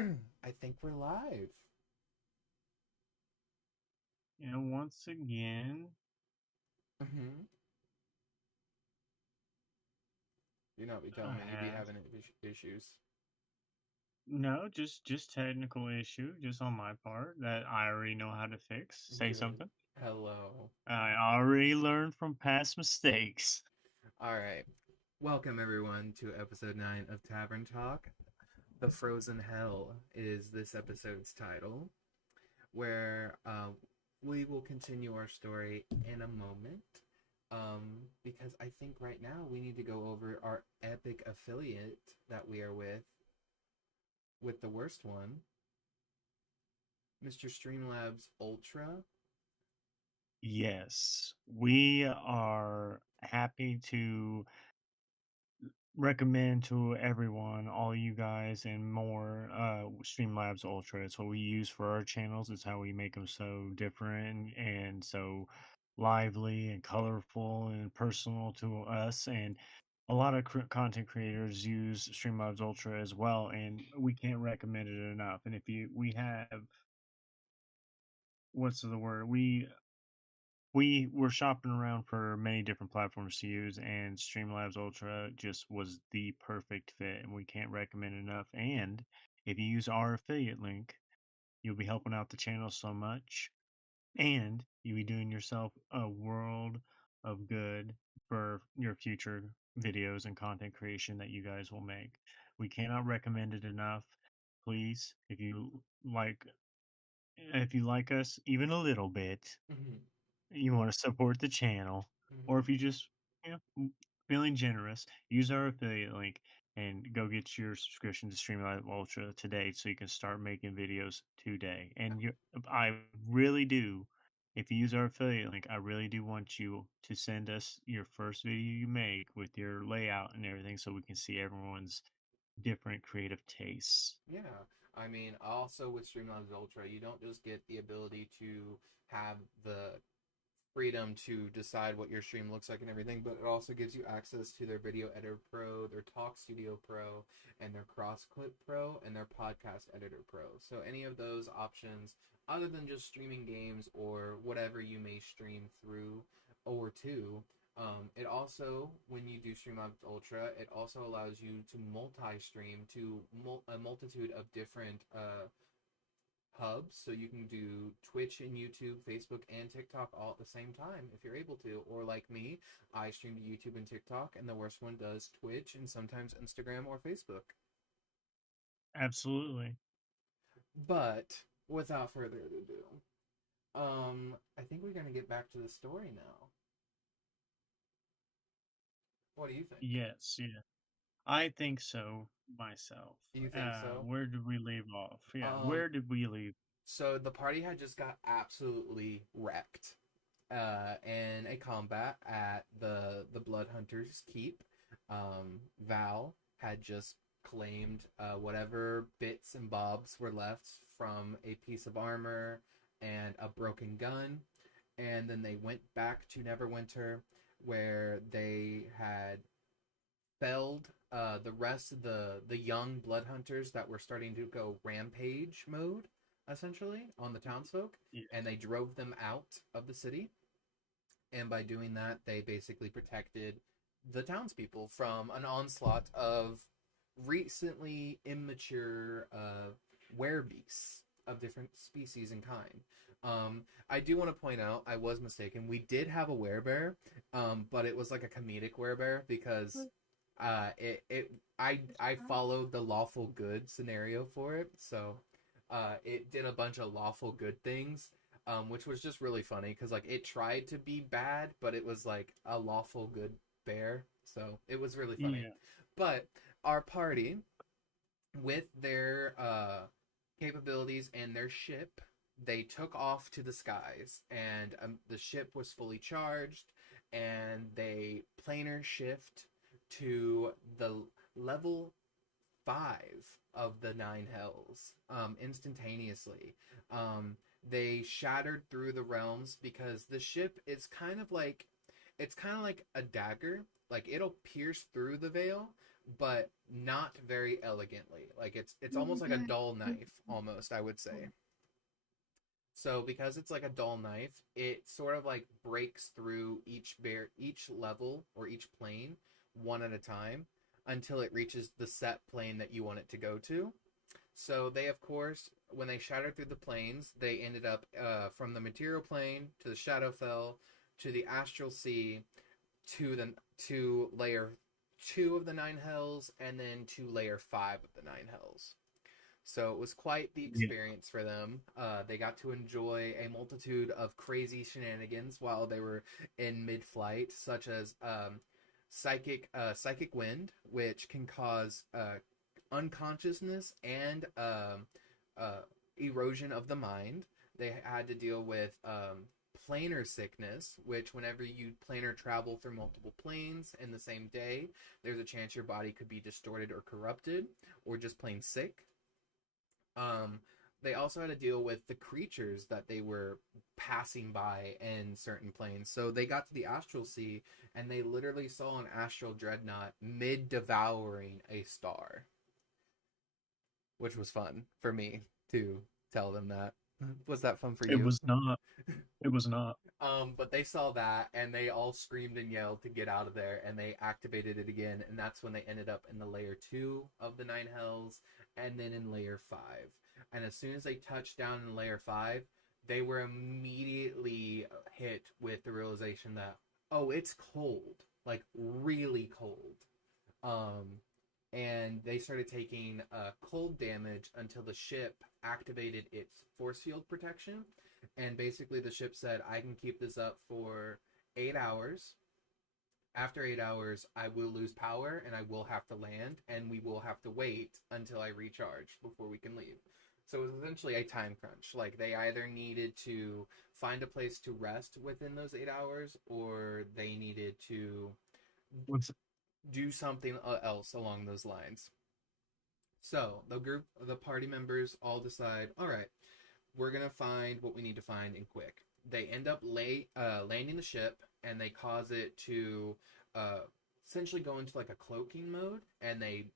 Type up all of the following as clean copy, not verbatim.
I think we're live. And once again, hmm You know, be telling I me you be have having issues. no, just technical issue, just on my part that I already know how to fix. Say Good. something. Hello. I already learned from past mistakes. All right. Welcome, everyone, to episode 9 of Tavern Talk. The Frozen Hell is this episode's title, where we will continue our story in a moment. Because I think right now we need to go over our epic affiliate that we are with the worst one, Mr. Streamlabs Ultra. Yes, we are happy to recommend to everyone, all you guys and more, Streamlabs Ultra. It's what we use for our channels. It's how we make them so different and so lively and colorful and personal to us. And a lot of content creators use Streamlabs Ultra as well, and we can't recommend it enough. And if we have, what's the word? We were shopping around for many different platforms to use, and Streamlabs Ultra just was the perfect fit, and we can't recommend it enough. And if you use our affiliate link, you'll be helping out the channel so much, and you'll be doing yourself a world of good for your future videos and content creation that you guys will make. We cannot recommend it enough. Please, like if you like us even a little bit, Mm-hmm. you want to support the channel, or Mm-hmm. if you just feeling generous, use our affiliate link and go get your subscription to Streamlight Ultra today, so you can start making videos today. And I really do. If you use our affiliate link, I really do want you to send us your first video you make with your layout and everything, so we can see everyone's different creative tastes. Yeah. I mean, also with Streamlabs Ultra, you don't just get the ability to have the freedom to decide what your stream looks like and everything, but it also gives you access to their Video Editor Pro, their Talk Studio Pro, and their Cross Clip Pro, and their Podcast Editor Pro. So any of those options, other than just streaming games or whatever you may stream through or to, it also, when you do Streamlabs Ultra, it also allows you to multi-stream to a multitude of different hubs, so you can do Twitch and YouTube, Facebook and TikTok all at the same time if you're able to. Or like me, I stream to YouTube and TikTok, and the worst one does Twitch and sometimes Instagram or Facebook. Absolutely. But without further ado, I think we're gonna get back to the story now. What do you think? Yes, yeah. I think so myself. You think so? Where did we leave off? Yeah, Um, where did we leave? so the party had just got absolutely wrecked in a combat at the Blood Hunters Keep. Val had just claimed whatever bits and bobs were left from a piece of armor and a broken gun, and then they went back to Neverwinter, where they had felled the rest of the young blood hunters that were starting to go rampage mode, essentially on the townsfolk, and Yes, they drove them out of the city. And by doing that, they basically protected the townspeople from an onslaught of recently immature werebeasts of different species and kind. I do want to point out I was mistaken. We did have a werebear, but it was like a comedic werebear because I followed the lawful good scenario for it, so it did a bunch of lawful good things, which was just really funny because like it tried to be bad, but it was like a lawful good bear, so it was really funny. yeah, But our party, with their capabilities and their ship, they took off to the skies, and the ship was fully charged, and they planar shift to the level 5 of the nine hells instantaneously. They shattered through the realms because the ship is kind of like it's kind of like a dagger. Like it'll pierce through the veil, but not very elegantly. Like it's almost like a dull knife, almost I would say. So because it's like a dull knife, it sort of like breaks through each level or each plane one at a time until it reaches the set plane that you want it to go to. So they, of course, when they shattered through the planes, they ended up from the material plane to the Shadowfell to the Astral Sea to layer 2 of the Nine Hells and then to layer 5 of the Nine Hells. So it was quite the Yeah. experience for them. They got to enjoy a multitude of crazy shenanigans while they were in mid-flight, such as psychic wind, which can cause unconsciousness and erosion of the mind. They had to deal with planar sickness, which whenever you planar travel through multiple planes in the same day, there's a chance your body could be distorted or corrupted, or just plain sick. Um, they also had to deal with the creatures that they were passing by in certain planes. So they got to the Astral Sea and they literally saw an astral dreadnought mid devouring a star, which was fun for me to tell them that. Was that fun for It you? was not. It was not. But they saw that and they all screamed and yelled to get out of there, and they activated it again, and that's when they ended up in the layer 2 of the Nine Hells and then in layer 5. And as soon as they touched down in layer 5, they were immediately hit with the realization that, oh, it's cold, like really cold. Um, and they started taking cold damage until the ship activated its force field protection. And basically, the ship said, I can keep this up for 8 hours. After 8 hours, I will lose power and I will have to land, and we will have to wait until I recharge before we can leave. So it was essentially a time crunch. Like they either needed to find a place to rest within those 8 hours, or they needed to Was do something else along those lines. So the party members all decide, all right, we're gonna find what we need to find and quick. They end up landing the ship, and they cause it to uh, essentially go into like a cloaking mode, and they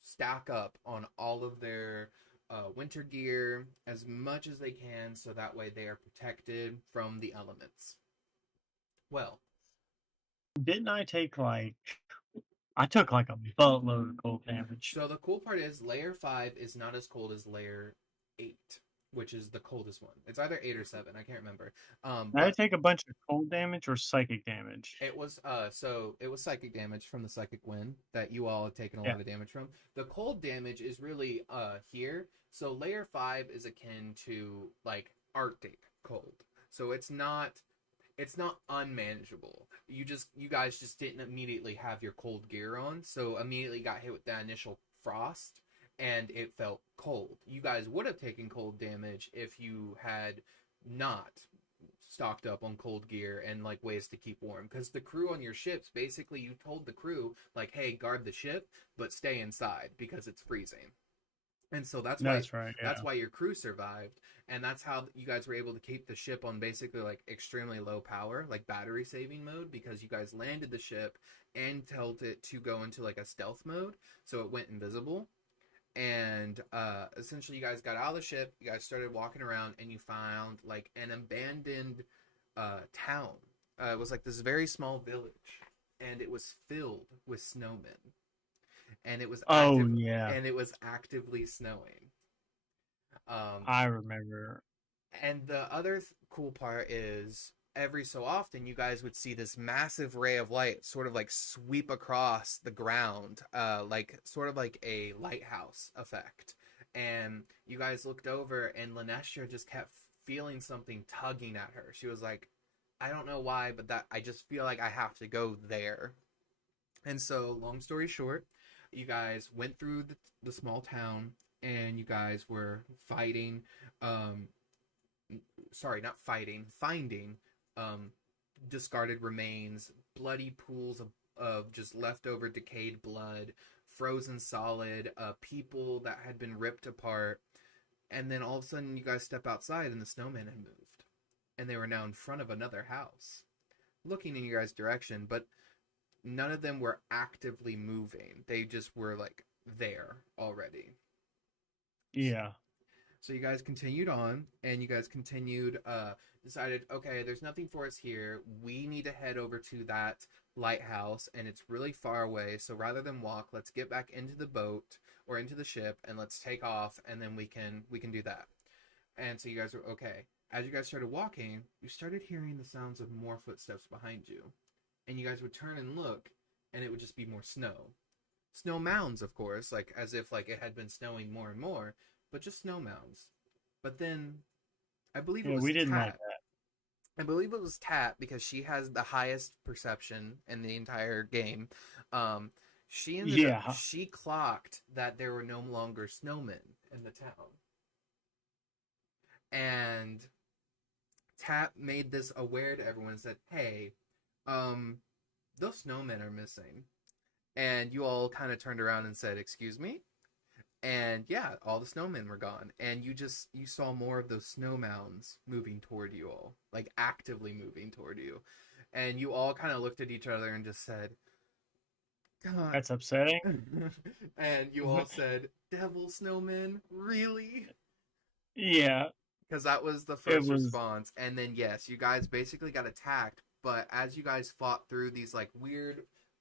stack up on all of their winter gear as much as they can, so that way they are protected from the elements. Well, didn't I take like I took like a buttload of cold damage. so the cool part is layer 5 is not as cold as layer 8, which is the coldest one. It's either 8 or 7, I can't remember. Did I But take a bunch of cold damage or psychic damage? it was psychic damage from the psychic wind that you all have taken a Yeah. lot of damage from. The cold damage is really here. So layer 5 is akin to like Arctic cold. So it's not unmanageable. You guys just didn't immediately have your cold gear on, so immediately got hit with that initial frost and it felt cold. You guys would have taken cold damage if you had not stocked up on cold gear and like ways to keep warm, because the crew on your ships, basically you told the crew like, hey, guard the ship but stay inside because it's freezing. And so That's right. that's Yeah. why your crew survived, and that's how you guys were able to keep the ship on basically like extremely low power, like battery saving mode, because you guys landed the ship and told it to go into like a stealth mode, so it went invisible. And essentially, you guys got out of the ship, you guys started walking around, and you found like an abandoned town. It was like this very small village, and it was filled with snowmen, and Oh yeah, it was actively snowing. Um, I remember. and the other cool part is every so often you guys would see this massive ray of light sort of like sweep across the ground, like sort of like a lighthouse effect. And you guys looked over, and Linestra just kept feeling something tugging at her. She was like, I don't know why, but that I just feel like I have to go there. And so, long story short, you guys went through the small town, and you guys were fighting. Um, Sorry, not fighting, finding um, discarded remains, bloody pools of just leftover decayed blood, frozen solid, people that had been ripped apart. And then all of a sudden, you guys step outside, and the snowman had moved, and they were now in front of another house. looking in your guys' direction, but none of them were actively moving. They just were like there already. Yeah. So you guys continued on, and you guys continued, decided, okay, there's nothing for us here. We need to head over to that lighthouse, and it's really far away. So rather than walk, let's get back into the boat or into the ship, and let's take off, and then we can do that. And so you guys were okay. As you guys started walking, you started hearing the sounds of more footsteps behind you, and you guys would turn and look, and it would just be more snow mounds, of course, like as if like it had been snowing more and more, but just snow mounds. But then I believe it Yeah, was we didn't like Tat. I believe it was Tat because she has the highest perception in the entire game. Um, she that. ended up Yeah. she clocked that there were no longer snowmen in the town, and Tat made this aware to everyone and said, "Hey, um, those snowmen are missing." And you all kind of turned around and said, "Excuse me?" And yeah, all the snowmen were gone, and you saw more of those snow mounds moving toward you all, like actively moving toward you, and you all kind of looked at each other and just said, "God," That's upsetting. and you all said, "Devil snowmen, really?" Yeah. Because that was the It first was. response, and then yes, you guys basically got attacked, but as you guys fought through these like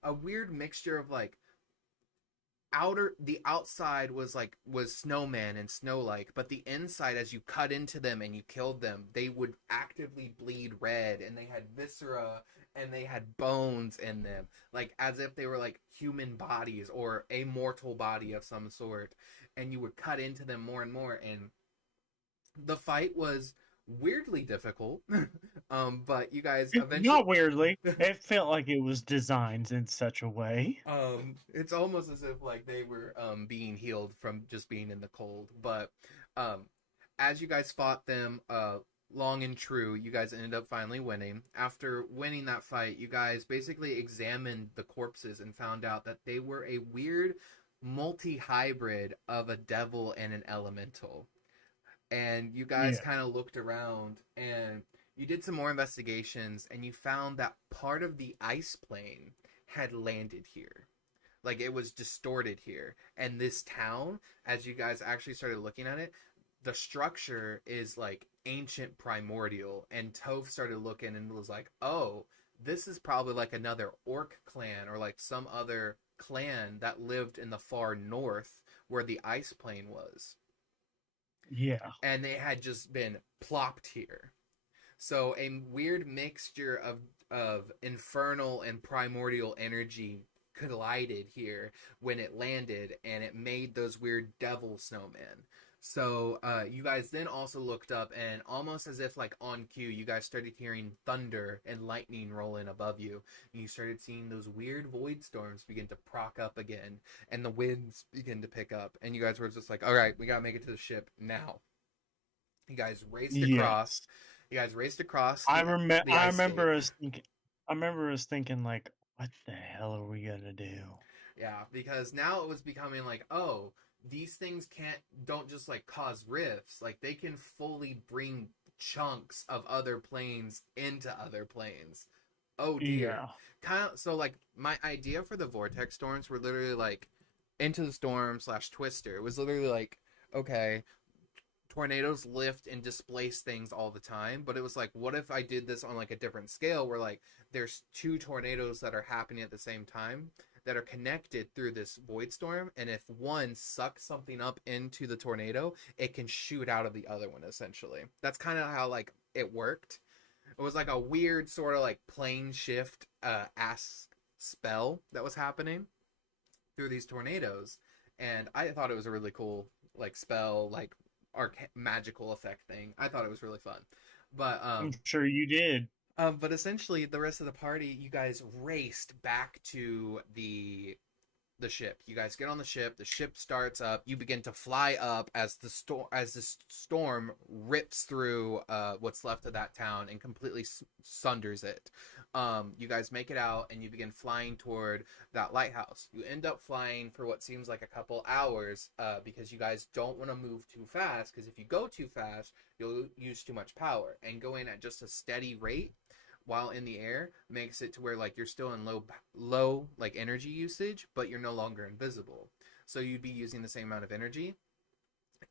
a weird mixture of like the outside was snowman and snow like, but the inside, as you cut into them and you killed them, they would actively bleed red, and they had viscera and they had bones in them, like as if they were like human bodies or a mortal body of some sort, and you would cut into them more and more, and the fight was weirdly difficult. But you guys eventually Not weirdly. It felt like it was designed in such a way. it's almost as if like they were being healed from just being in the cold. But um as you guys fought them long and true, you guys ended up finally winning. After winning that fight, you guys basically examined the corpses and found out that they were a weird multi-hybrid of a devil and an elemental. And you guys Yeah. kind of looked around, and you did some more investigations, and you found that part of the ice plane had landed here, like it was distorted here. And this town, as you guys actually started looking at it, the structure is like ancient primordial, and Toph started looking and was like, oh, this is probably like another orc clan or like some other clan that lived in the far north where the ice plane was, Yeah. and they had just been plopped here. So a weird mixture of infernal and primordial energy collided here when it landed, and it made those weird devil snowmen. So you guys then also looked up, and almost as if like on cue, you guys started hearing thunder and lightning rolling above you. And you started seeing those weird void storms begin to proc up again, and the winds begin to pick up. And you guys were just like, all right, we gotta make it to the ship now. You guys raced across. Yes. You guys raced across I the I ice skate. remember us thinking. I remember us thinking like, what the hell are we gonna do? Yeah, because now it was becoming like, oh, these things don't just like cause rifts, like they can fully bring chunks of other planes into other planes. Oh dear. Yeah. Kind of, so like my idea for the vortex storms were literally like Into the Storm slash Twister. It was literally like, okay, tornadoes lift and displace things all the time, but it was like, what if I did this on like a different scale where like there's two tornadoes that are happening at the same time that are connected through this void storm, and if one sucks something up into the tornado, it can shoot out of the other one essentially. That's kind of how like it worked. It was like a weird sort of like plane shift ass spell that was happening through these tornadoes, and I thought it was a really cool like spell, like magical effect thing. I thought it was really fun. But I'm sure you did. but essentially the rest of the party, you guys raced back to the ship. You guys get on the ship starts up, you begin to fly up as the storm rips through what's left of that town and completely sunders it. You guys make it out, and you begin flying toward that lighthouse. You end up flying for what seems like a couple hours because you guys don't want to move too fast, because if you go too fast, you'll use too much power, and going at just a steady rate while in the air makes it to where like you're still in low like energy usage, but you're no longer invisible. So you'd be using the same amount of energy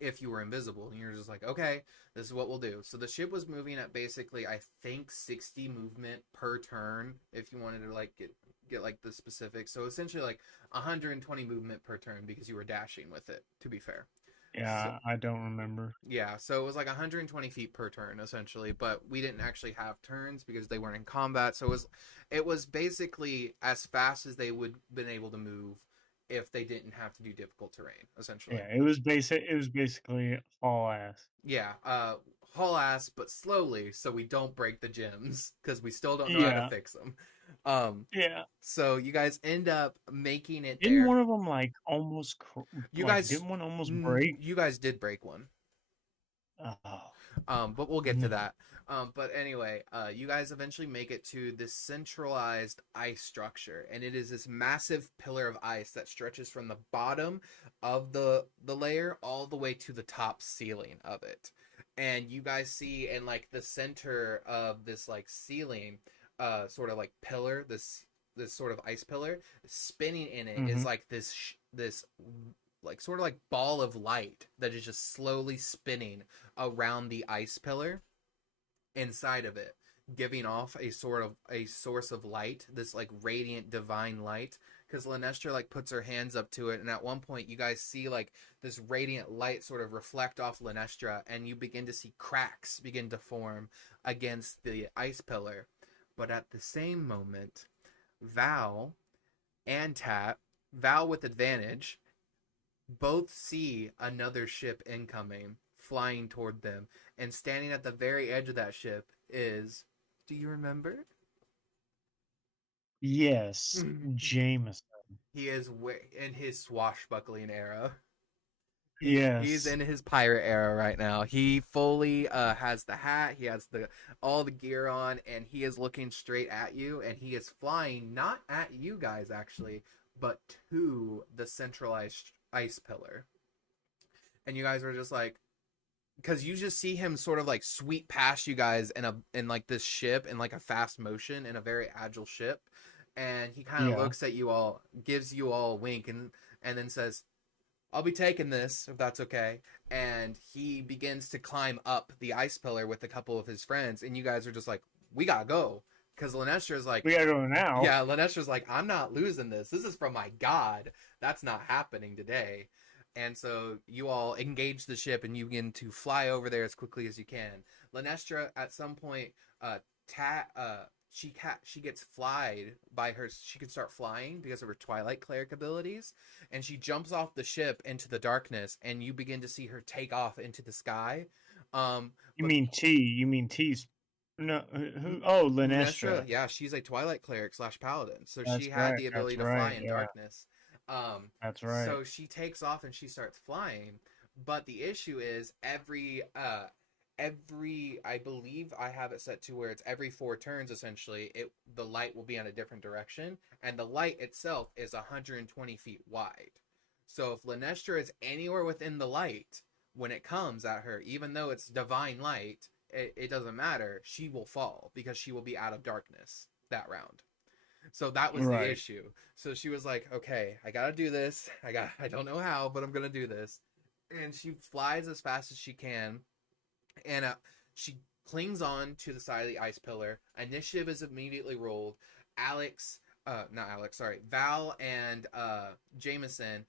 if you were invisible, and you're just like, okay, this is what we'll do. So the ship was moving at basically, I think, 60 movement per turn if you wanted to like get like the specifics. So essentially like 120 movement per turn because you were dashing with it, to be fair. So Yeah, I don't remember. yeah, so it was like 120 feet per turn essentially, but we didn't actually have turns because they weren't in combat. So it was basically as fast as they would been able to move if they didn't have to do difficult terrain essentially. Yeah, it was basic. It was basically all ass. Yeah, haul ass, but slowly, so we don't break the gems because we still don't know how to Yeah, fix them. Um, yeah. so you guys end up making it Didn't there. one of them like almost You like guys, didn't one almost break? you guys did break one. Oh, But we'll get to no. that. But anyway, you guys eventually make it to this centralized ice structure, and it is this massive pillar of ice that stretches from the bottom of the layer all the way to the top ceiling of it. And you guys see in like the center of this like ceiling, sort of like pillar, this sort of ice pillar, spinning in it is Mm-hmm. like this like sort of like ball of light that is just slowly spinning around the ice pillar inside of it, giving off a sort of a source of light, this like radiant divine light. Because Lanestra like puts her hands up to it, and at one point you guys see like this radiant light sort of reflect off Lanestra, and you begin to see cracks begin to form against the ice pillar. But at the same moment, Val and Tat, Val with advantage, both see another ship incoming, flying toward them, and standing at the very edge of that ship is. Do you remember? Yes, Jameson. He is in his swashbuckling era. He's Yes. in his pirate era right now. He fully has the hat, he has the all the gear on, and he is looking straight at you, and he is flying not at you guys actually, but to the centralized ice pillar. And you guys are just like, because you just see him sort of like sweep past you guys in like this ship in like a fast motion in a very agile ship, and he kind of Yeah. looks at you all, gives you all a wink, and then says, "I'll be taking this if that's okay." And he begins to climb up the ice pillar with a couple of his friends, and you guys are just like, "We gotta go," because Lanestra is like, We gotta go now. "Yeah," Lanestra's like, "I'm not losing this. This is from my god. That's not happening today." And so you all engage the ship and you begin to fly over there as quickly as you can. Lanestra, at some point, she gets flyed by her. She can start flying because of her Twilight cleric abilities, and she jumps off the ship into the darkness, and you begin to see her take off into the sky. Um, You but mean T? You mean T's? No. Who? Oh, Lunestra, Linestra. yeah, she's a Twilight cleric slash paladin, so she That's had right. the That's ability to fly right. in Yeah. darkness. Um, That's right. so she takes off and she starts flying, but the issue is every I believe I have it set to where it's every 4 turns essentially. The light will be on a different direction, and the light itself is 120 feet wide. So if Linestra is anywhere within the light when it comes at her, even though it's divine light, it doesn't matter. She will fall because she will be out of darkness that round. So that was the Right. issue. So she was like, "Okay, I gotta do this. I don't know how, but I'm gonna do this." And she flies as fast as she can, and she clings on to the side of the ice pillar. Initiative is immediately rolled. Not Alex, sorry, Val and Jameson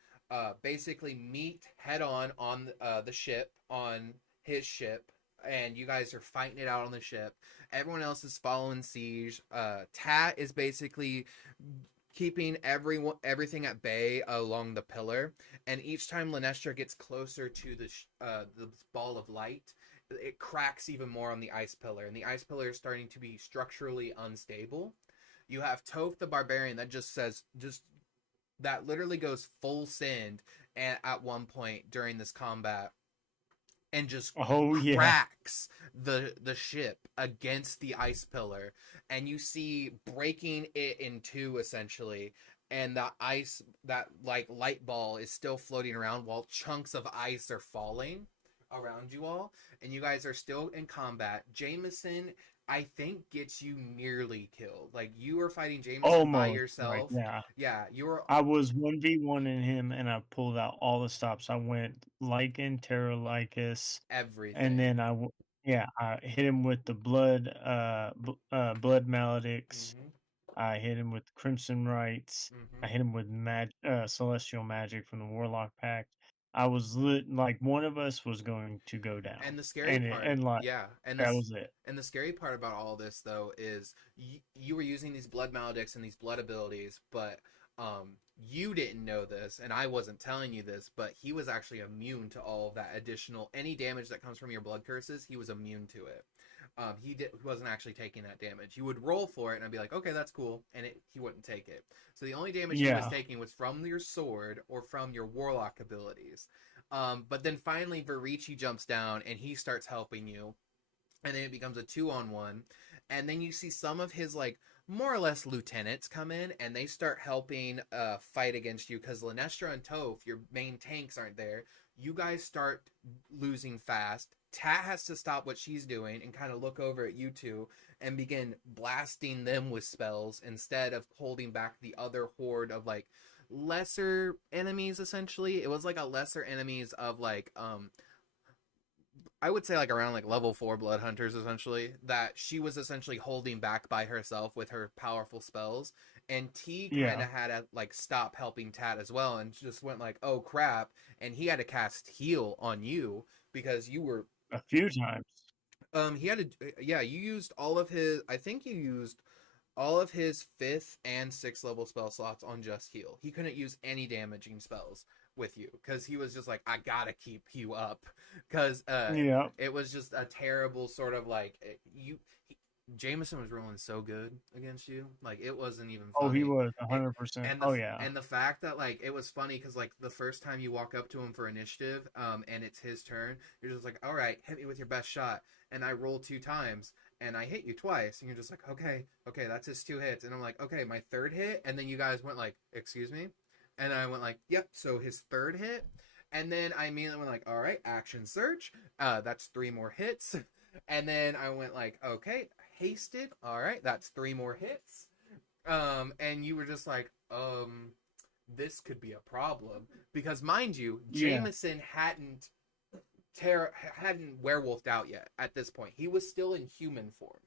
basically meet head on the ship, on his ship, and you guys are fighting it out on the ship. Everyone else is following siege. Tat is basically keeping everything at bay along the pillar, and each time Linestra gets closer to the ball of light, it cracks even more on the ice pillar, and the ice pillar is starting to be structurally unstable. You have Toph the barbarian that just that literally goes full send at one point during this combat, and just Oh yeah. cracks the ship against the ice pillar, and you see breaking it in two essentially, and the ice, that like light ball, is still floating around while chunks of ice are falling around you all, and you guys are still in combat. Jameson I think gets you nearly killed. Like you were fighting Jameson by Almost, like, yourself. yeah. Yeah, you were I was 1v1 in him, and I pulled out all the stops. I went Lycan, Terralycus, and everything. then yeah, I hit him with the blood maledicts. Hmm. I hit him with Crimson Rites. I Hmm. hit him with celestial magic from the Warlock Pact. I was lit like one of us was going to go down, And the scary part, and like yeah, and that this was it. and the scary part about all this though is you were using these blood maledicts and these blood abilities, but you didn't know this, and I wasn't telling you this, but he was actually immune to all of that additional any damage that comes from your blood curses. He was immune to it. He wasn't actually taking that damage. You would roll for it, and I'd be like, okay, that's cool, and he wouldn't take it. So the only damage he was Yeah, taking was from your sword or from your warlock abilities. But then finally, Verici jumps down and he starts helping you, and then it becomes a 2-on-1. And then you see some of his like more or less lieutenants come in and they start helping fight against you because Lanestra and Toph, your main tanks, aren't there. You guys start losing fast. Tat has to stop what she's doing and kind of look over at you two and begin blasting them with spells instead of holding back the other horde of like lesser enemies. Essentially it was like a lesser enemies of like I would say like around like level 4 blood hunters essentially that she was essentially holding back by herself with her powerful spells, and T kind yeah, of had to like stop helping Tat as well and just went like oh crap, and he had to cast heal on you because you were a few times. he had to yeah, you used all of his, I think you used all of his 5th and 6th level spell slots on just heal. He couldn't use any damaging spells with you because he was just like, I gotta keep you up because Yeah. it was just a terrible sort of like you. Jameson was rolling so good against you, like it wasn't even Oh, he funny. was It, 100%. and the Oh yeah. and the fact that like it was funny because like the first time you walk up to him for initiative, and it's his turn, you're just like, all right, hit me with your best shot, and I roll 2 times, and I hit you twice, and you're just like, okay, okay, that's his 2 hits, and I'm like, okay, my third hit, and then you guys went like, excuse me, and I went like, yep, so his third hit, and then I immediately went like, all right, action search, that's 3 more hits, and then I went like, okay, hasted, all right, that's 3 more hits, and you were just like, this could be a problem because mind you, Yeah. Jameson hadn't werewolfed out yet at this point. He was still in human form.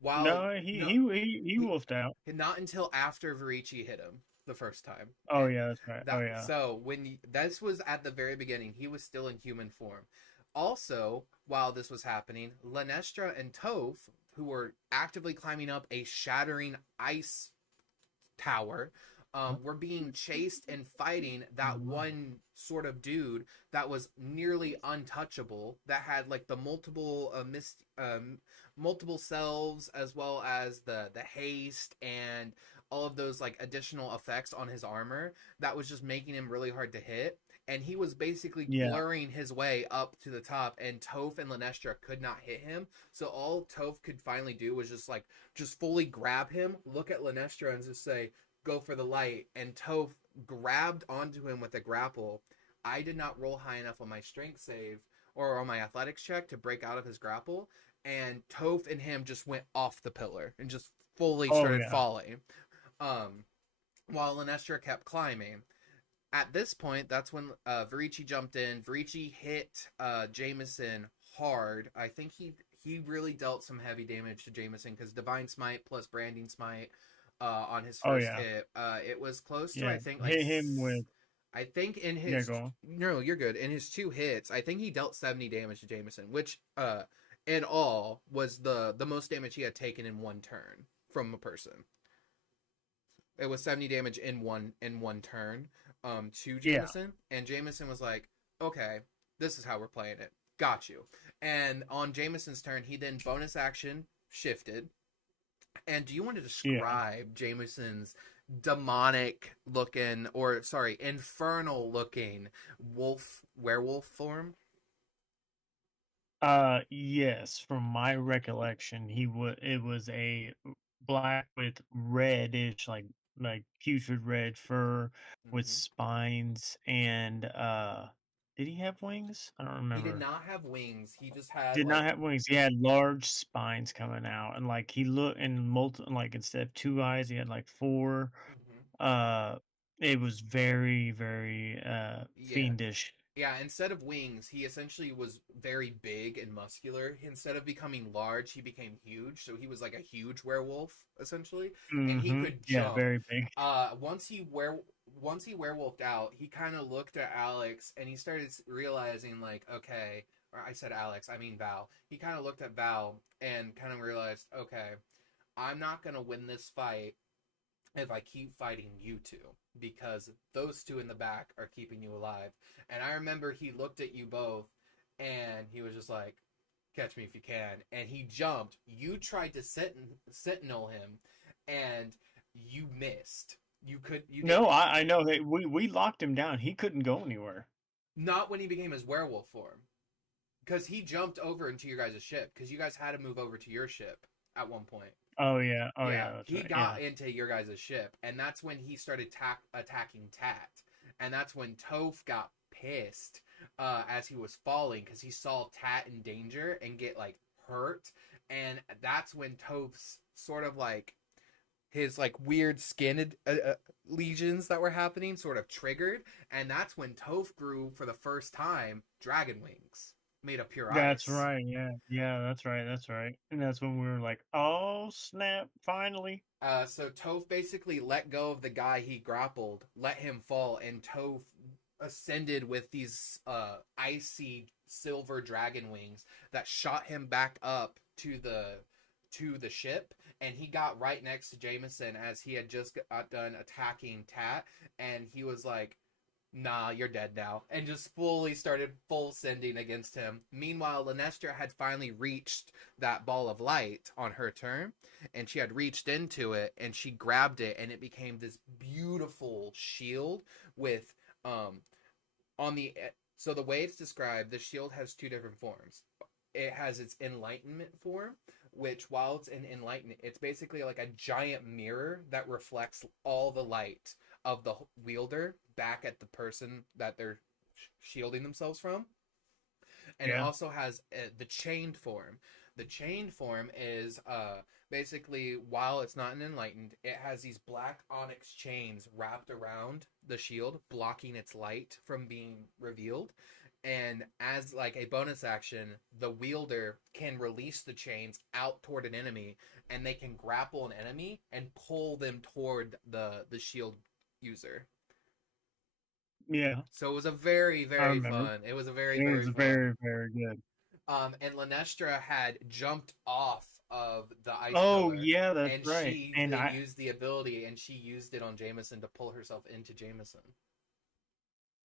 While No, no, he he wolfed out. not until after Verici hit him the first time. Oh And yeah, that's right. Oh that yeah. so when this was at the very beginning, he was still in human form. Also, while this was happening, Lanestra and Toph, who were actively climbing up a shattering ice tower, were being chased and fighting that one sort of dude that was nearly untouchable, that had like the multiple selves as well as the haste and all of those like additional effects on his armor that was just making him really hard to hit, and he was basically Yeah. blurring his way up to the top, and Toph and Lanestra could not hit him. So all Toph could finally do was just fully grab him, look at Lanestra, and just say, "Go for the light." And Toph grabbed onto him with a grapple. I did not roll high enough on my strength save or on my athletics check to break out of his grapple, and Toph and him just went off the pillar and just fully Oh started yeah. falling. Um, while Lanestra kept climbing. At this point, that's when Verici jumped in. Verici hit Jameson hard. I think he really dealt some heavy damage to Jameson because Divine Smite plus Branding Smite on his Oh first yeah. hit. It was close to Yeah. I think like Hit him with. I think in Yeah, his go on. no, you're good. In his 2 hits, I think he dealt 70 damage to Jameson, which in all was the most damage he had taken in one turn from a person. It was 70 damage in one turn to Yeah. Jameson, and Jameson was like, "Okay, this is how we're playing it. Got you." And on Jameson's turn, he then bonus action shifted. And do you want to Yeah. describe Jameson's demonic looking, or sorry, infernal looking werewolf form? Yes, from my recollection, it was a black with reddish, like putrid red fur with Mm-hmm. spines, and Did he have wings? I don't He did remember. not have wings. He just had Did not like, have wings. He had large spines coming out, and like he looked in multi like instead of two eyes, he had like four. mhm. Uh, it was very, very Yeah. fiendish. Yeah, instead of wings, he essentially was very big and muscular. Instead of becoming large, he became huge. So he was like a huge werewolf, essentially, and he Mm-hmm. could Yeah, jump. very big. Uh, once he were once he werewolfed out, he kind of looked at Alex and he started realizing like, okay, or I said Alex, I mean Val. He kind of looked at Val and kind of realized, okay, I'm not gonna win this fight if I keep fighting you two because those two in the back are keeping you alive. And I remember he looked at you both and he was just like, catch me if you can. And he jumped. You tried to sentinel him and you missed. You No, didn't, I know that we locked him down. He couldn't go anywhere. not when he became his werewolf form. Because he jumped over into your guys' ship because you guys had to move over to your ship at one point. Oh Yeah, yeah, that's he right. Yeah, got into your guys' ship, and that's when he started attacking Tat, and that's when Toph got pissed as he was falling because he saw Tat in danger and get like hurt, and that's when Toph's sort of like his like weird skin lesions that were happening sort of triggered, and that's when Toph grew for the first time dragon wings made of pure that's ice. right. Yeah, yeah, that's right. That's right. And that's when we were like, oh snap! Finally. So Toph basically let go of the guy he grappled, let him fall, and Toph ascended with these icy silver dragon wings that shot him back up to the ship, and he got right next to Jameson as he had just got done attacking Tat, and he was like, nah, you're dead now, and just fully started full sending against him. Meanwhile, Lenestra had finally reached that ball of light on her turn, and she had reached into it, and she grabbed it, and it became this beautiful shield with, um, on the, so the way it's described, the shield has two different forms. It has its enlightenment form, which while it's in enlightenment, it's basically like a giant mirror that reflects all the light of the wielder back at the person that they're shielding themselves from. And it Yeah. also has the chained form. The chained form is basically, while it's not an enlightened, it has these black onyx chains wrapped around the shield, blocking its light from being revealed. And as like a bonus action, the wielder can release the chains out toward an enemy, and they can grapple an enemy and pull them toward the shield user. Yeah, So it was a very I very remember. fun. It was a very It very was fun. very, very good. And Lenestra had jumped off of the ice Oh pillar, yeah, that's and right. she And then I used the ability, and she used it on Jameson to pull herself into Jameson.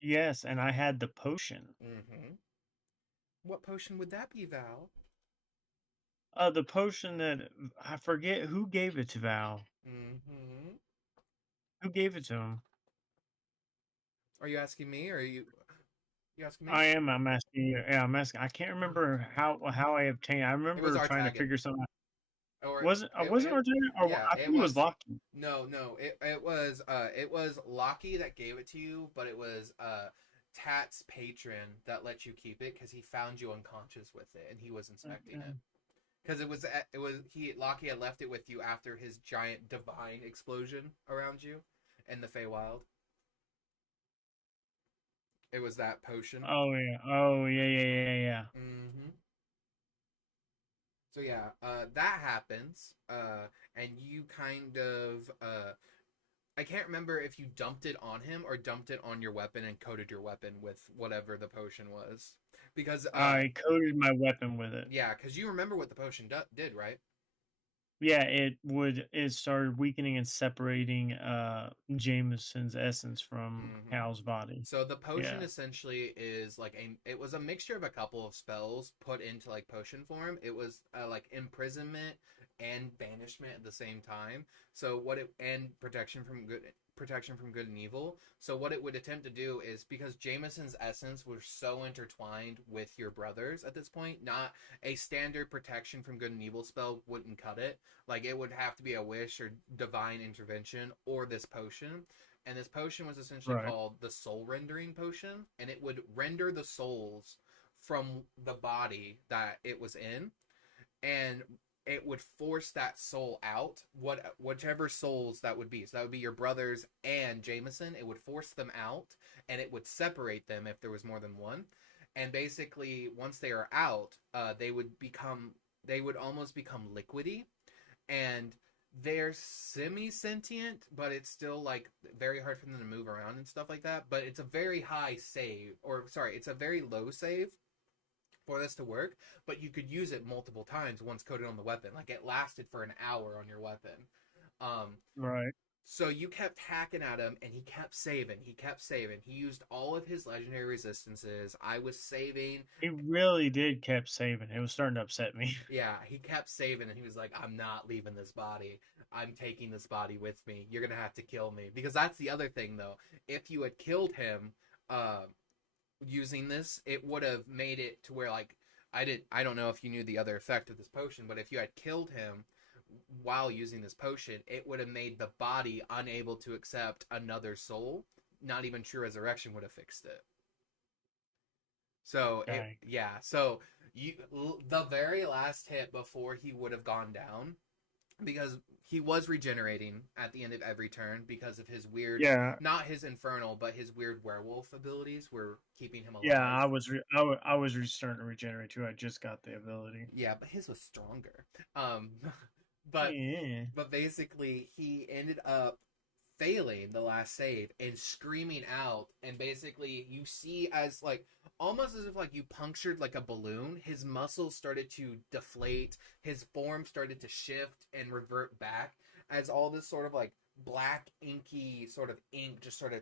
yes, and I had the potion. Mm-hmm. What potion would that be, Val? The potion that I forget who gave it to Val. Mm-hmm. Who gave it to him? Are you asking me, or you asking me? I am. I'm asking you. Yeah, I'm asking. I can't remember how I obtained. I It was remember trying to Artagan, figure something out. or Was it Argentina or yeah, I it think it was was. Lockheed. No, it was Locky that gave it to you, but it was Tat's patron that let you keep it because he found you unconscious with it, and he was inspecting it. Okay. Because it was he Locky had left it with you after his giant divine explosion around you in the Feywild. It was that potion. Oh yeah. Oh yeah. Yeah. Yeah. Yeah. Mm-hmm. So yeah, that happens, and you kind of I can't remember if you dumped it on him or dumped it on your weapon and coated your weapon with whatever the potion was, because I coated my weapon with it. yeah, because you remember what the potion did, right? Yeah, it started weakening and separating Jameson's essence from Mm-hmm. Cal's body. So the potion Yeah. essentially is like it was a mixture of a couple of spells put into like potion form. It was like imprisonment and banishment at the same time. So what it and protection from good and evil. So what it would attempt to do is because Jameson's essence was so intertwined with your brothers at this point, not a standard protection from good and evil spell wouldn't cut it. Like it would have to be a wish or divine intervention or this potion And this potion was essentially Right. called the soul rendering potion, and it would render the souls from the body that it was in, and it would force that soul out, whichever souls that would be. So that would be your brothers and Jameson. It would force them out, and it would separate them if there was more than one. And basically, once they are out, they would almost become liquidy, and they're semi sentient, but it's still like very hard for them to move around and stuff like that. But it's a very high save, or sorry, it's a very low save for this to work, but you could use it multiple times once coded on the weapon. Like it lasted for an hour on your weapon. Um, Right. so you kept hacking at him, and he kept saving. He kept saving. He used all of his legendary resistances. I was saving. He really did kept saving. It was starting to upset me. Yeah, he kept saving, and he was like, "I'm not leaving this body. I'm taking this body with me. You're gonna have to kill me." Because that's the other thing, though. If you had killed him, using this, it would have made it to where like I don't know if you knew the other effect of this potion, but if you had killed him while using this potion, it would have made the body unable to accept another soul. Not even true resurrection would have fixed it. So it Dang. yeah, so you the very last hit before he would have gone down, because he was regenerating at the end of every turn because of his weird, Yeah. not his infernal, but his weird werewolf abilities were keeping him Yeah. alive. I was starting to regenerate too. I just got the ability. Yeah, but his was stronger. Um, but Yeah. but basically he ended up failing the last save and screaming out, and basically you see as like almost as if like you punctured like a balloon, his muscles started to deflate, his form started to shift and revert back as all this sort of like black inky sort of ink just sort of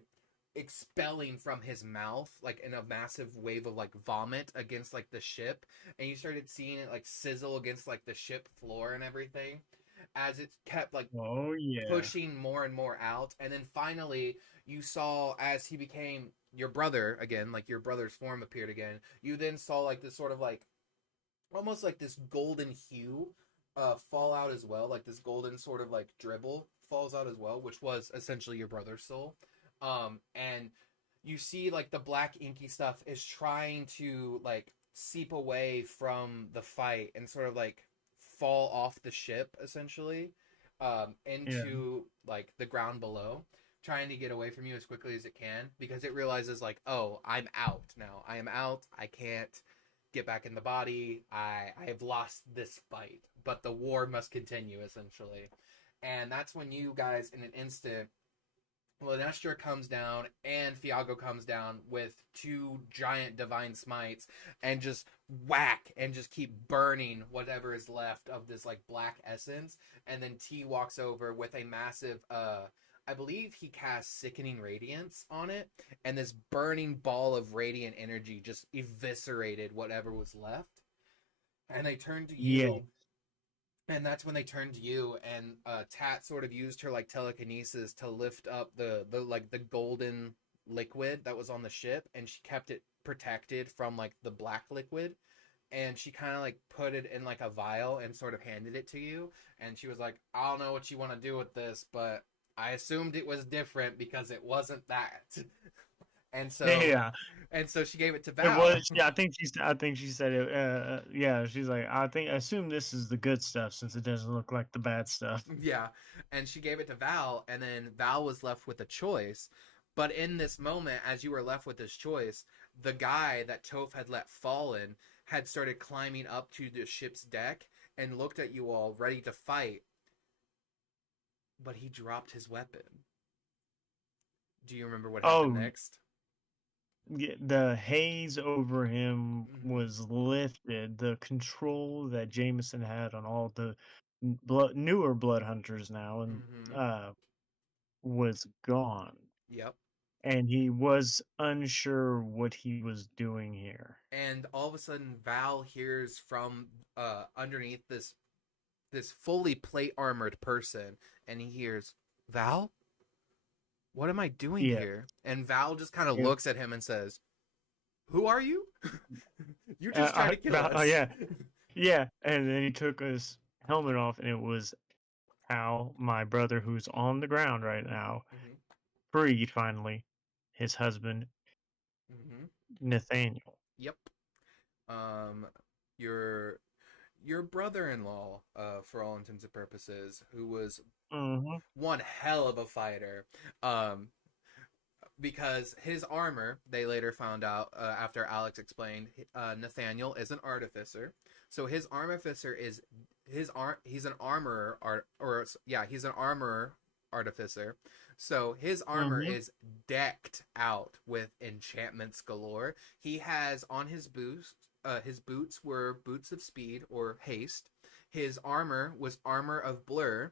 expelling from his mouth like in a massive wave of like vomit against like the ship, and you started seeing it like sizzle against like the ship floor and everything as it kept like Oh yeah. pushing more and more out. And then finally you saw as he became your brother again, like your brother's form appeared again, you then saw like this sort of like almost like this golden hue fall out as well, like this golden sort of like dribble falls out as well, which was essentially your brother's soul. And you see like the black inky stuff is trying to like seep away from the fight and sort of like fall off the ship essentially, Yeah. into like the ground below, trying to get away from you as quickly as it can because it realizes like, oh, I'm out now. I am out. I can't get back in the body. I have lost this fight, but the war must continue essentially. And that's when you guys in an instant, well, Nestor comes down and Fiago comes down with two giant divine smites and just whack and just keep burning whatever is left of this like black essence. And then T walks over with a massive I believe he casts sickening radiance on it, and this burning ball of radiant energy just eviscerated whatever was left. And they turn to Yeah. you, and that's when they turned to you, and Tat sort of used her like telekinesis to lift up the like the golden liquid that was on the ship, and she kept it protected from like the black liquid, and she kind of like put it in like a vial and sort of handed it to you, and she was like, I don't know what you want to do with this, but I assumed it was different because it wasn't that. and so Yeah. and so she gave it to It Val. was. Yeah. I think she said it. Yeah. She's like. I assume this is the good stuff since it doesn't look like the bad stuff. Yeah, and she gave it to Val, and then Val was left with a choice. But in this moment, as you were left with this choice, the guy that Toph had let fallen had started climbing up to the ship's deck and looked at you all ready to fight, but he dropped his weapon. Do you remember what happened Oh, next? yeah, the haze over him Mm-hmm. was lifted. The control that Jameson had on all the newer blood hunters now and Mm-hmm. uh was gone, Yep. and he was unsure what he was doing here. And all of a sudden, Val hears from underneath this fully plate armored person, and he hears, Val, what am I doing Yeah. here? And Val just kind of Yeah. looks at him and says, who are you? You just tried to kill Oh us. yeah, yeah. And then he took his helmet off, and it was Al, my brother, who's on the ground right now. Mhm. freed finally his husband, Mm-hmm. Nathaniel. Yep. Um, your your brother-in-law, for all intents and purposes, who was Hmm. one hell of a fighter. Um, because his armor, they later found out after Alex explained, Nathaniel is an artificer. So his artificer is he's an armorer art or yeah, he's an armorer artificer. So his armor Hmm. is decked out with enchantments galore. He has on his boots were boots of speed or haste. His armor was armor of blur,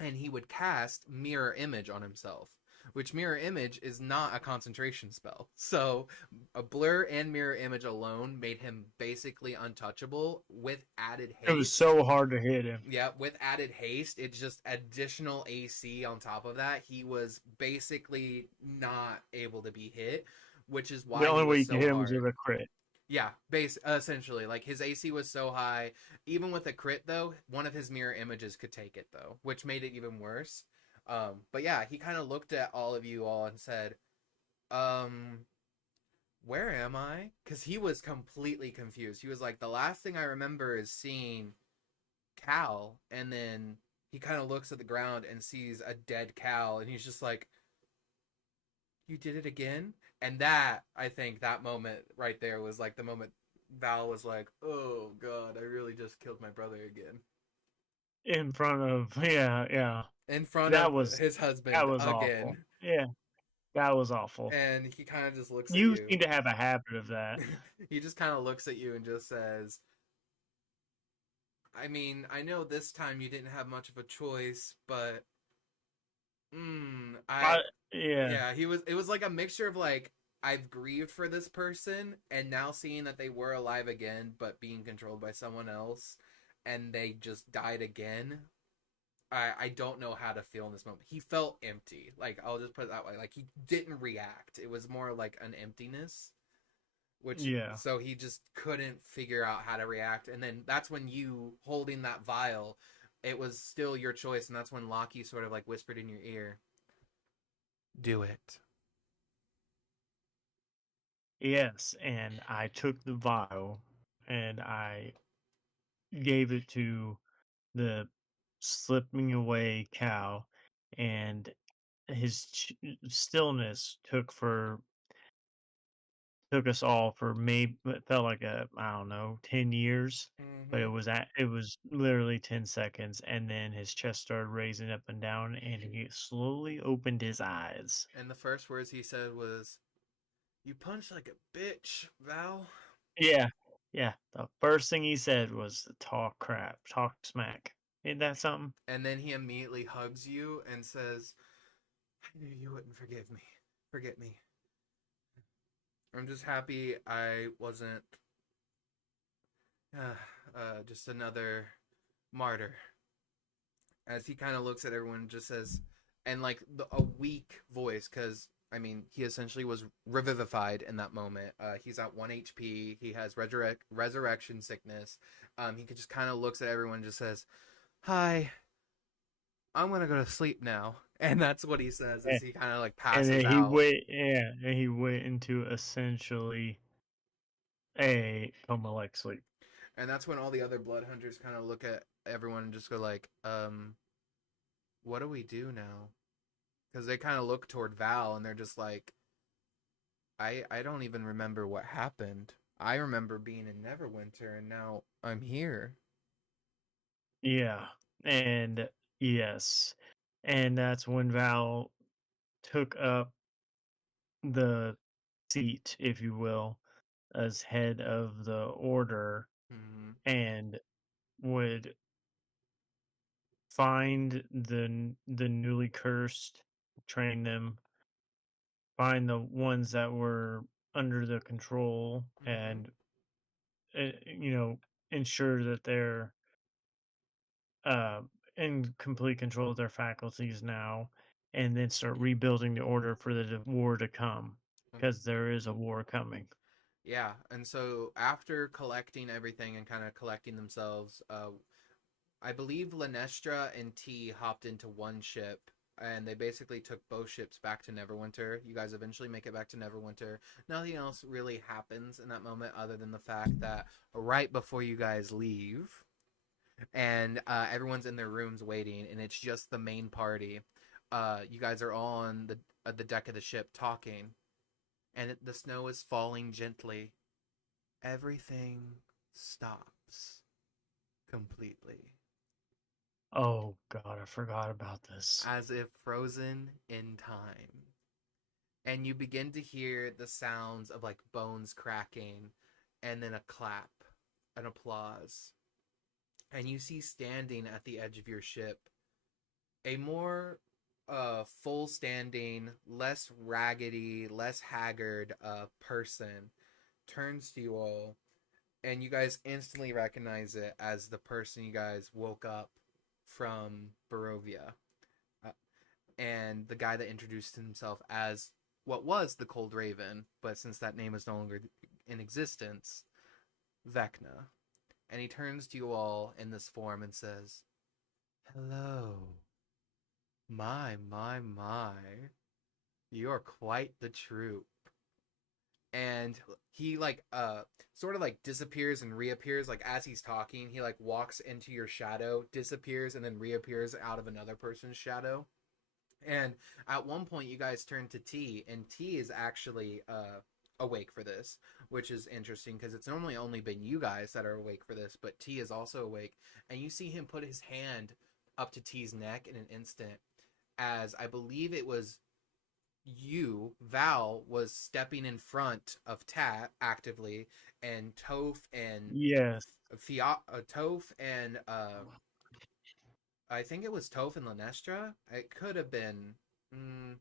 and he would cast mirror image on himself, which mirror image is not a concentration spell. So a blur and mirror image alone made him basically untouchable with added It was haste. so hard to hit him. Yeah, with added haste, it's just additional AC on top of that. He was basically not able to be hit, which is The why he only way was you could so hit him was with hard. a crit. Yeah, base essentially like his AC was so high. Even with a crit though, one of his mirror images could take it though, which made it even worse. But yeah, he kind of looked at all of you all and said, um, "Where am I?" Because he was completely confused. He was like, "The last thing I remember is seeing Cal," and then he kind of looks at the ground and sees a dead Cal, and he's just like, "You did it again?" And that, I think, that moment right there was like the moment Val was like, "Oh God, I really just killed my brother again." In front of, yeah, yeah. In front That of was his that husband was awful. again. Yeah, that was awful. And he kind of just looks at You you. seem to have a habit of that. He just kind of looks at you and just says, "I mean, I know this time you didn't have much of a choice, but I I, yeah, yeah, it was like a mixture of like I've grieved for this person and now seeing that they were alive again but being controlled by someone else and they just died again. I don't know how to feel in this moment. He felt empty. Like I'll just put it that way. Like he didn't react. It was more like an emptiness, which yeah, so he just couldn't figure out how to react. And then that's when you holding that vial, it was still your choice, and that's when Loki sort of like whispered in your ear, "Do it." yes. And I took the vial and I gave it to the slipping away cow, and his stillness took us all for maybe it felt like a I don't know 10 years, but Mm-hmm. it was literally 10 seconds, and then his chest started raising up and down, and he slowly opened his eyes. And the first words he said was, "You punch like a bitch, Val." Yeah, yeah. The first thing he said was talk crap, talk smack. Ain't that something? And then he immediately hugs you and says, "I knew you wouldn't forget me. I'm just happy I wasn't just another martyr." As he kind of looks at everyone, and just says, and like a weak voice, because I mean, he essentially was revivified in that moment. He's at 1 HP. He has resurrection sickness. He just kind of looks at everyone and just says, "Hi, I'm gonna go to sleep now." And that's what he says as Yeah. he kind of like And passes then he out. went, yeah, and he went into essentially a coma-like sleep. And that's when all the other blood hunters kind of look at everyone and just go like, what do we do now? Because they kind of look toward Val and they're just like, I don't even remember what happened. I remember being in Neverwinter and now I'm here. Yeah, and yes, and that's when Val took up the seat, if you will, as head of the order, Mm-hmm. and would find the newly cursed, train them, find the ones that were under the control, Mm-hmm. and you know ensure that they're uh, in complete control of their faculties now, and then start rebuilding the order for the war to come, because there is a war coming. Yeah, and so after collecting everything and kind of collecting themselves, I believe Lenestra and T hopped into one ship, and they basically took both ships back to Neverwinter. You guys eventually make it back to Neverwinter. Nothing else really happens in that moment other than the fact that right before you guys leave, and everyone's in their rooms waiting, and it's just the main party. You guys are all on the deck of the ship talking, and the snow is falling gently. Everything stops completely, Oh God, I forgot about this. as if frozen in time. And you begin to hear the sounds of like bones cracking, and then a clap, an applause. And you see standing at the edge of your ship a more full standing, less raggedy, less haggard person turns to you all, and you guys instantly recognize it as the person you guys woke up from Barovia. Uh, and the guy that introduced himself as what was the Cold Raven, but since that name is no longer in existence, Vecna. And he turns to you all in this form and says, "Hello. My. You're quite the troop." And he like sort of like disappears and reappears, like as he's talking, he like walks into your shadow, disappears, and then reappears out of another person's shadow. And at one point you guys turn to T, and T is actually awake for this, which is interesting because it's normally only been you guys that are awake for this, but T is also awake. And you see him put his hand up to T's neck in an instant, as I believe it was you, Val, was stepping in front of Tat actively, and Toph and Yes. Toph and I think it was Toph and Lanestra. It could have been, mm,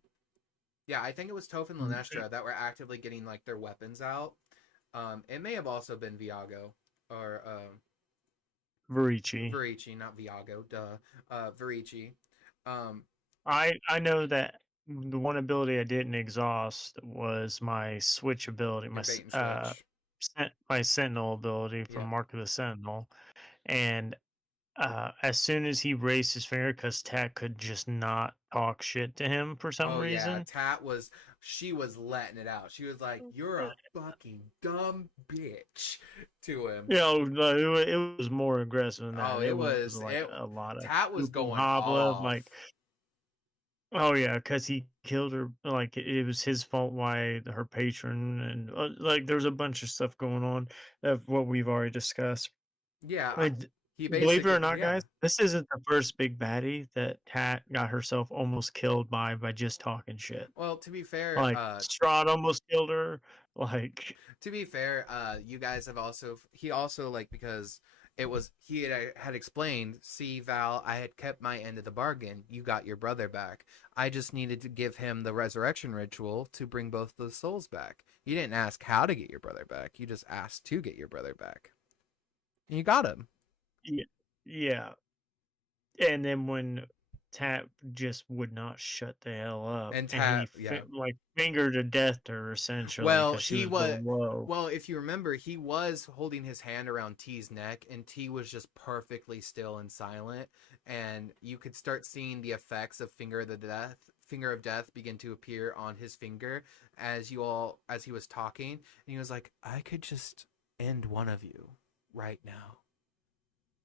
yeah, I think it was Toph and Lanestra that were actively getting like their weapons out. It may have also been Viago or Verici. Verici, not Viago, duh, Verici. Um, I know that the one ability I didn't exhaust was my switch ability, your bait and switch. my Sentinel ability from Yep. Mark of the Sentinel, and as soon as he raised his finger, because Tat could just not talk shit to him for some Oh yeah, reason. Tat was she was letting it out. She was like, "You're a fucking dumb bitch," to him. You know, no, it was more aggressive than that. Oh, It it was was like it. a lot of Tat was hoopla going hobbla, off. like, oh yeah, because he killed her. Like it was his fault why her patron, and like there's a bunch of stuff going on of what we've already discussed. Yeah, And he believe it basically or not, yeah. guys, this isn't the first big baddie that Tat got herself almost killed by just talking shit. Well, Like Strahd almost killed her. Like to be fair, you guys have also he also like because it was he had explained, "See, Val, I had kept my end of the bargain. You got your brother back. I just needed to give him the resurrection ritual to bring both the souls back. You didn't ask how to get your brother back. You just asked to get your brother back, and you got him." yeah, yeah. And then when Tat just would not shut the hell up, And and he Tat, yeah. like fingered to death her essentially Well, because she he was was. going low. Well, if you remember, he was holding his hand around T's neck, and T was just perfectly still and silent. And you could start seeing the effects of finger of death, begin to appear on his finger as he was talking. And he was like, "I could just end one of you right now,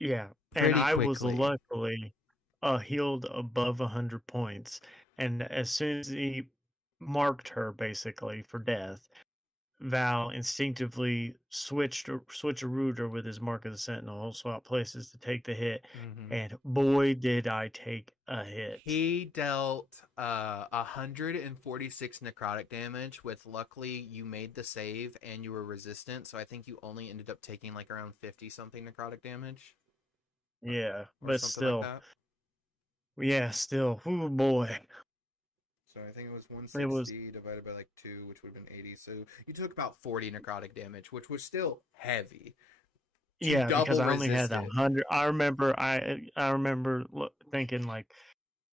Yeah, and pretty I was quickly." luckily healed above 100 points, and as soon as he marked her basically for death, Val instinctively switcherooed her with his Mark of the Sentinel, swap places to take the hit, Mm-hmm. and boy did I take a hit. He dealt 146 necrotic damage with, luckily you made the save and you were resistant, so I think you only ended up taking like around 50 something necrotic damage or, Yeah, or but something like still, that. yeah, still, oh boy, So I think it was it was 160 divided by like 2, which would have been 80. So you took about 40 necrotic damage, which was still heavy to yeah because double I only had resist a it. hundred. I remember thinking like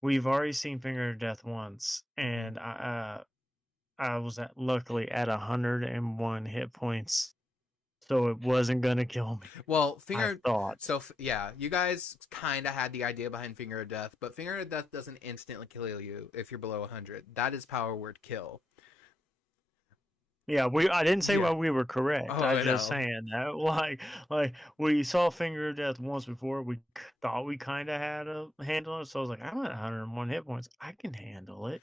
we've already seen Finger of Death once, and I was luckily at 101 hit points. so it wasn't gonna kill me. Well, I finger. thought. So yeah, you guys kind of had the idea behind finger of death, but finger of death doesn't instantly kill you if you're below 100. That is power word kill. Yeah, I didn't say Yeah. well we were correct. Oh, I I just know. saying that like we saw Finger of Death once before. Thought we kind of had a handle on it, so I was like, I'm at 101 hit points. I can handle it.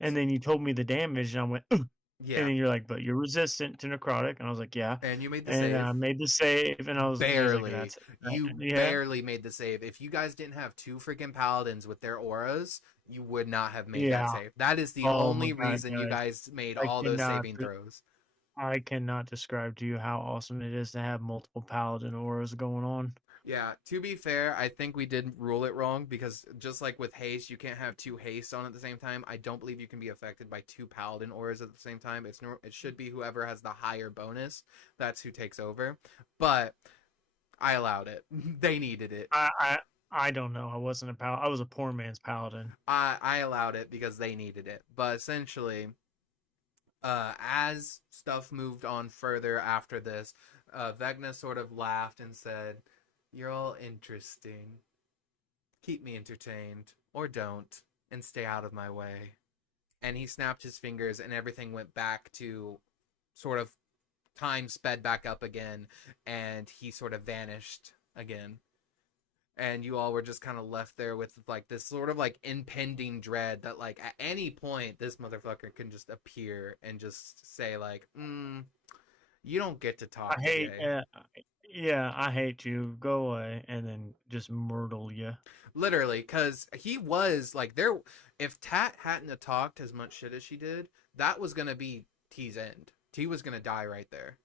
And then you told me the damage, and I went, "Ugh." And Yeah. then you're like, but you're resistant to necrotic, and I was like, yeah. And you made the And save. I made the save, and he was like, Barely. that's it. You Yeah, barely made the save. If you guys didn't have two freaking paladins with their auras, you would not have made that yeah. save. That is the Oh my only god, reason you guys, guys made I all those cannot. saving throws. I cannot describe to you how awesome it is to have multiple paladin auras going on. Yeah, to be fair, I think we did rule it wrong because just like with haste, you can't have two haste on at the same time. I don't believe you can be affected by two paladin auras at the same time. It should be whoever has the higher bonus, that's who takes over. But I allowed it. They needed it. I I, I don't know. I wasn't a I was a poor man's paladin. I allowed it because they needed it. But essentially, as stuff moved on further after this, Vecna sort of laughed and said, "You're all interesting. Keep me entertained, or don't, and stay out of my way." And he snapped his fingers, and everything went back to sort of time sped back up again, and he sort of vanished again. And you all were just kind of left there with like this sort of like impending dread that like at any point this motherfucker can just appear and just say like, "You don't get to I talk hate. today." Yeah, I hate you. Go away, and then just myrtle you. Literally, because he was like there. If Tat hadn't have talked as much shit as she did, that was gonna be T's end. T was gonna die right there.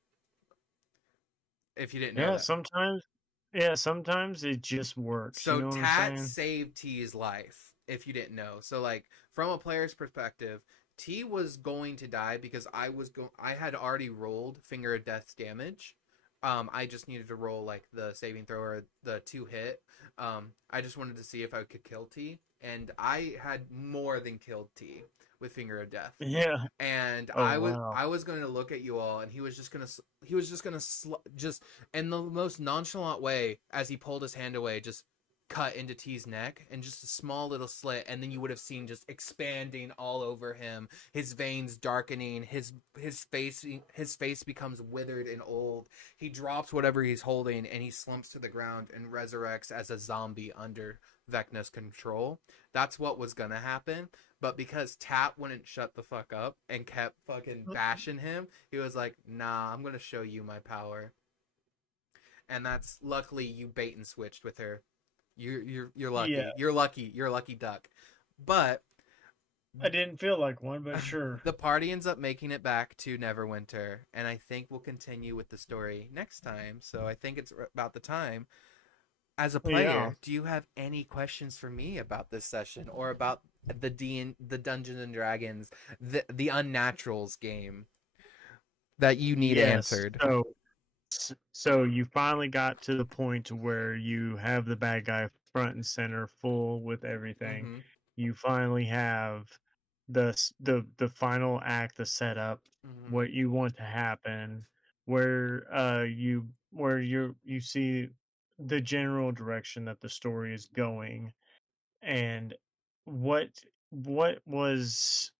If you didn't know Yeah, that. sometimes. Yeah, sometimes it just works. You So know what I'm Tat saying? saved T's life, if you didn't know. So like from a player's perspective, T was going to die because I had already rolled Finger of Death's damage. I just needed to roll like the saving throw or the two hit. I just wanted to see if I could kill T, and I had more than killed T with Finger of Death. Yeah. And Oh wow. I was going to look at you all, and he was just gonna just in the most nonchalant way as he pulled his hand away, just cut into T's neck and just a small little slit, and then you would have seen just expanding all over him, his veins darkening, his face becomes withered and old. He drops whatever he's holding and he slumps to the ground and resurrects as a zombie under Vecna's control. That's what was gonna happen. But because Tap wouldn't shut the fuck up and kept fucking bashing him, he was like, "Nah, I'm gonna show you my power." And that's luckily you bait and switched with her. You're Yeah, lucky. You're lucky. You're a lucky duck. But I didn't feel like one, but sure. the party ends up making it back to Neverwinter, and I think we'll continue with the story next time. So I think it's about the time. As a Yeah. player, do you have any questions for me about this session or about the Dungeons and Dragons, the Unnaturals game that you need Yes. answered? So you finally got to the point to where you have the bad guy front and center, full with everything. Mm-hmm. You finally have the final act, the setup, Mm-hmm. what you want to happen, where you see the general direction that the story is going, and what was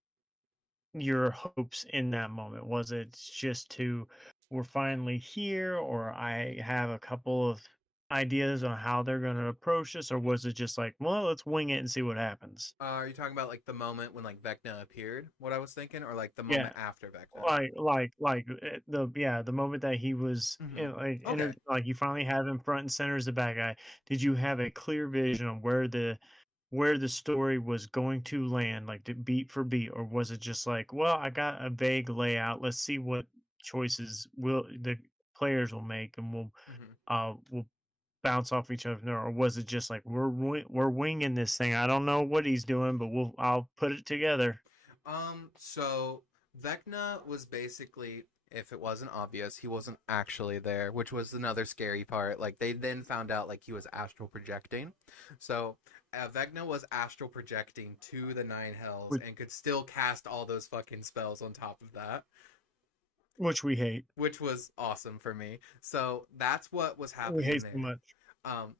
your hopes in that moment? Was it just to we're finally here, or I have a couple of ideas on how they're going to approach this, or was it just like, well, let's wing it and see what happens? Are you talking about like the moment when like Vecna appeared? What I was thinking, or like the Yeah, moment after Vecna? the moment that he was Mm-hmm. Okay. like you finally have him front and center as the bad guy. Did you have a clear vision on where the story was going to land, like the beat for beat, or was it just like, well, I got a vague layout. Let's see what choices will the players will make, and we'll bounce off each other. Or was it just like we're winging this thing? I don't know what he's doing, but I'll put it together. So Vecna was basically, if it wasn't obvious, he wasn't actually there, which was another scary part. Like they then found out like he was astral projecting. So Vecna was astral projecting to the nine hells Which, and could still cast all those fucking spells on top of that. which we hate. which was awesome for me. So that's what was We happening hate so there. much. Um,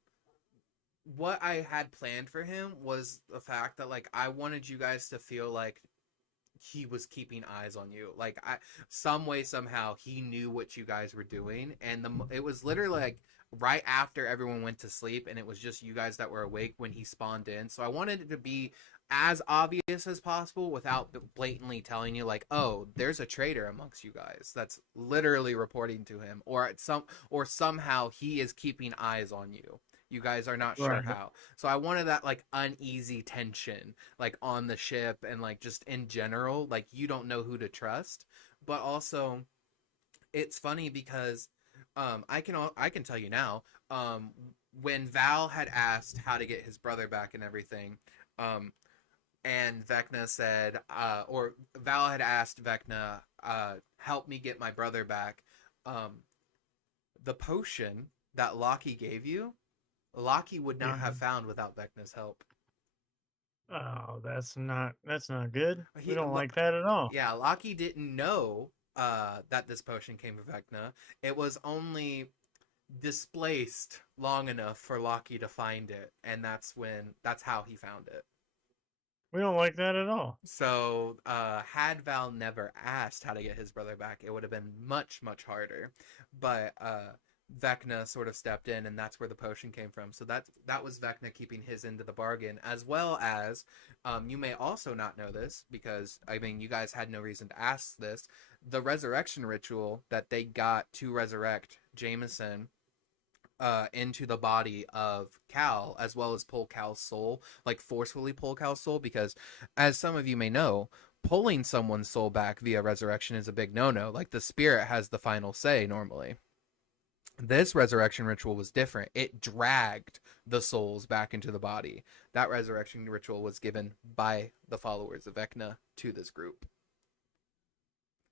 what I had planned for him was the fact that like I wanted you guys to feel like he was keeping eyes on you. Like I, some way somehow he knew what you guys were doing, and it was literally like right after everyone went to sleep, and it was just you guys that were awake when he spawned in. So I wanted it to be as obvious as possible without blatantly telling you like, oh, there's a traitor amongst you guys that's literally reporting to him, or at some or somehow he is keeping eyes on you. You guys are not sure Right. how. So I wanted that like uneasy tension like on the ship and like just in general, like you don't know who to trust. But also it's funny because I can tell you now, when Val had asked how to get his brother back and everything, um and Vecna said or Val had asked Vecna, help me get my brother back. Um the potion that Loki gave you, Loki would not Yeah. have found without Vecna's help. Oh, that's not good. We He don't like that at all. Yeah, Loki didn't know that this potion came from Vecna. It was only displaced long enough for Loki to find it, and that's how he found it. We don't like that at all. So, had Val never asked how to get his brother back, it would have been much, much harder. But Vecna sort of stepped in, and that's where the potion came from. So that was Vecna keeping his end of the bargain, as well as you may also not know this because I mean you guys had no reason to ask this. The resurrection ritual that they got to resurrect Jameson into the body of Cal, as well as pull Cal's soul, like forcefully pull Cal's soul, because as some of you may know, pulling someone's soul back via resurrection is a big no-no. Like the spirit has the final say normally. This resurrection ritual was different. It dragged the souls back into the body. That resurrection ritual was given by the followers of Vecna to this group.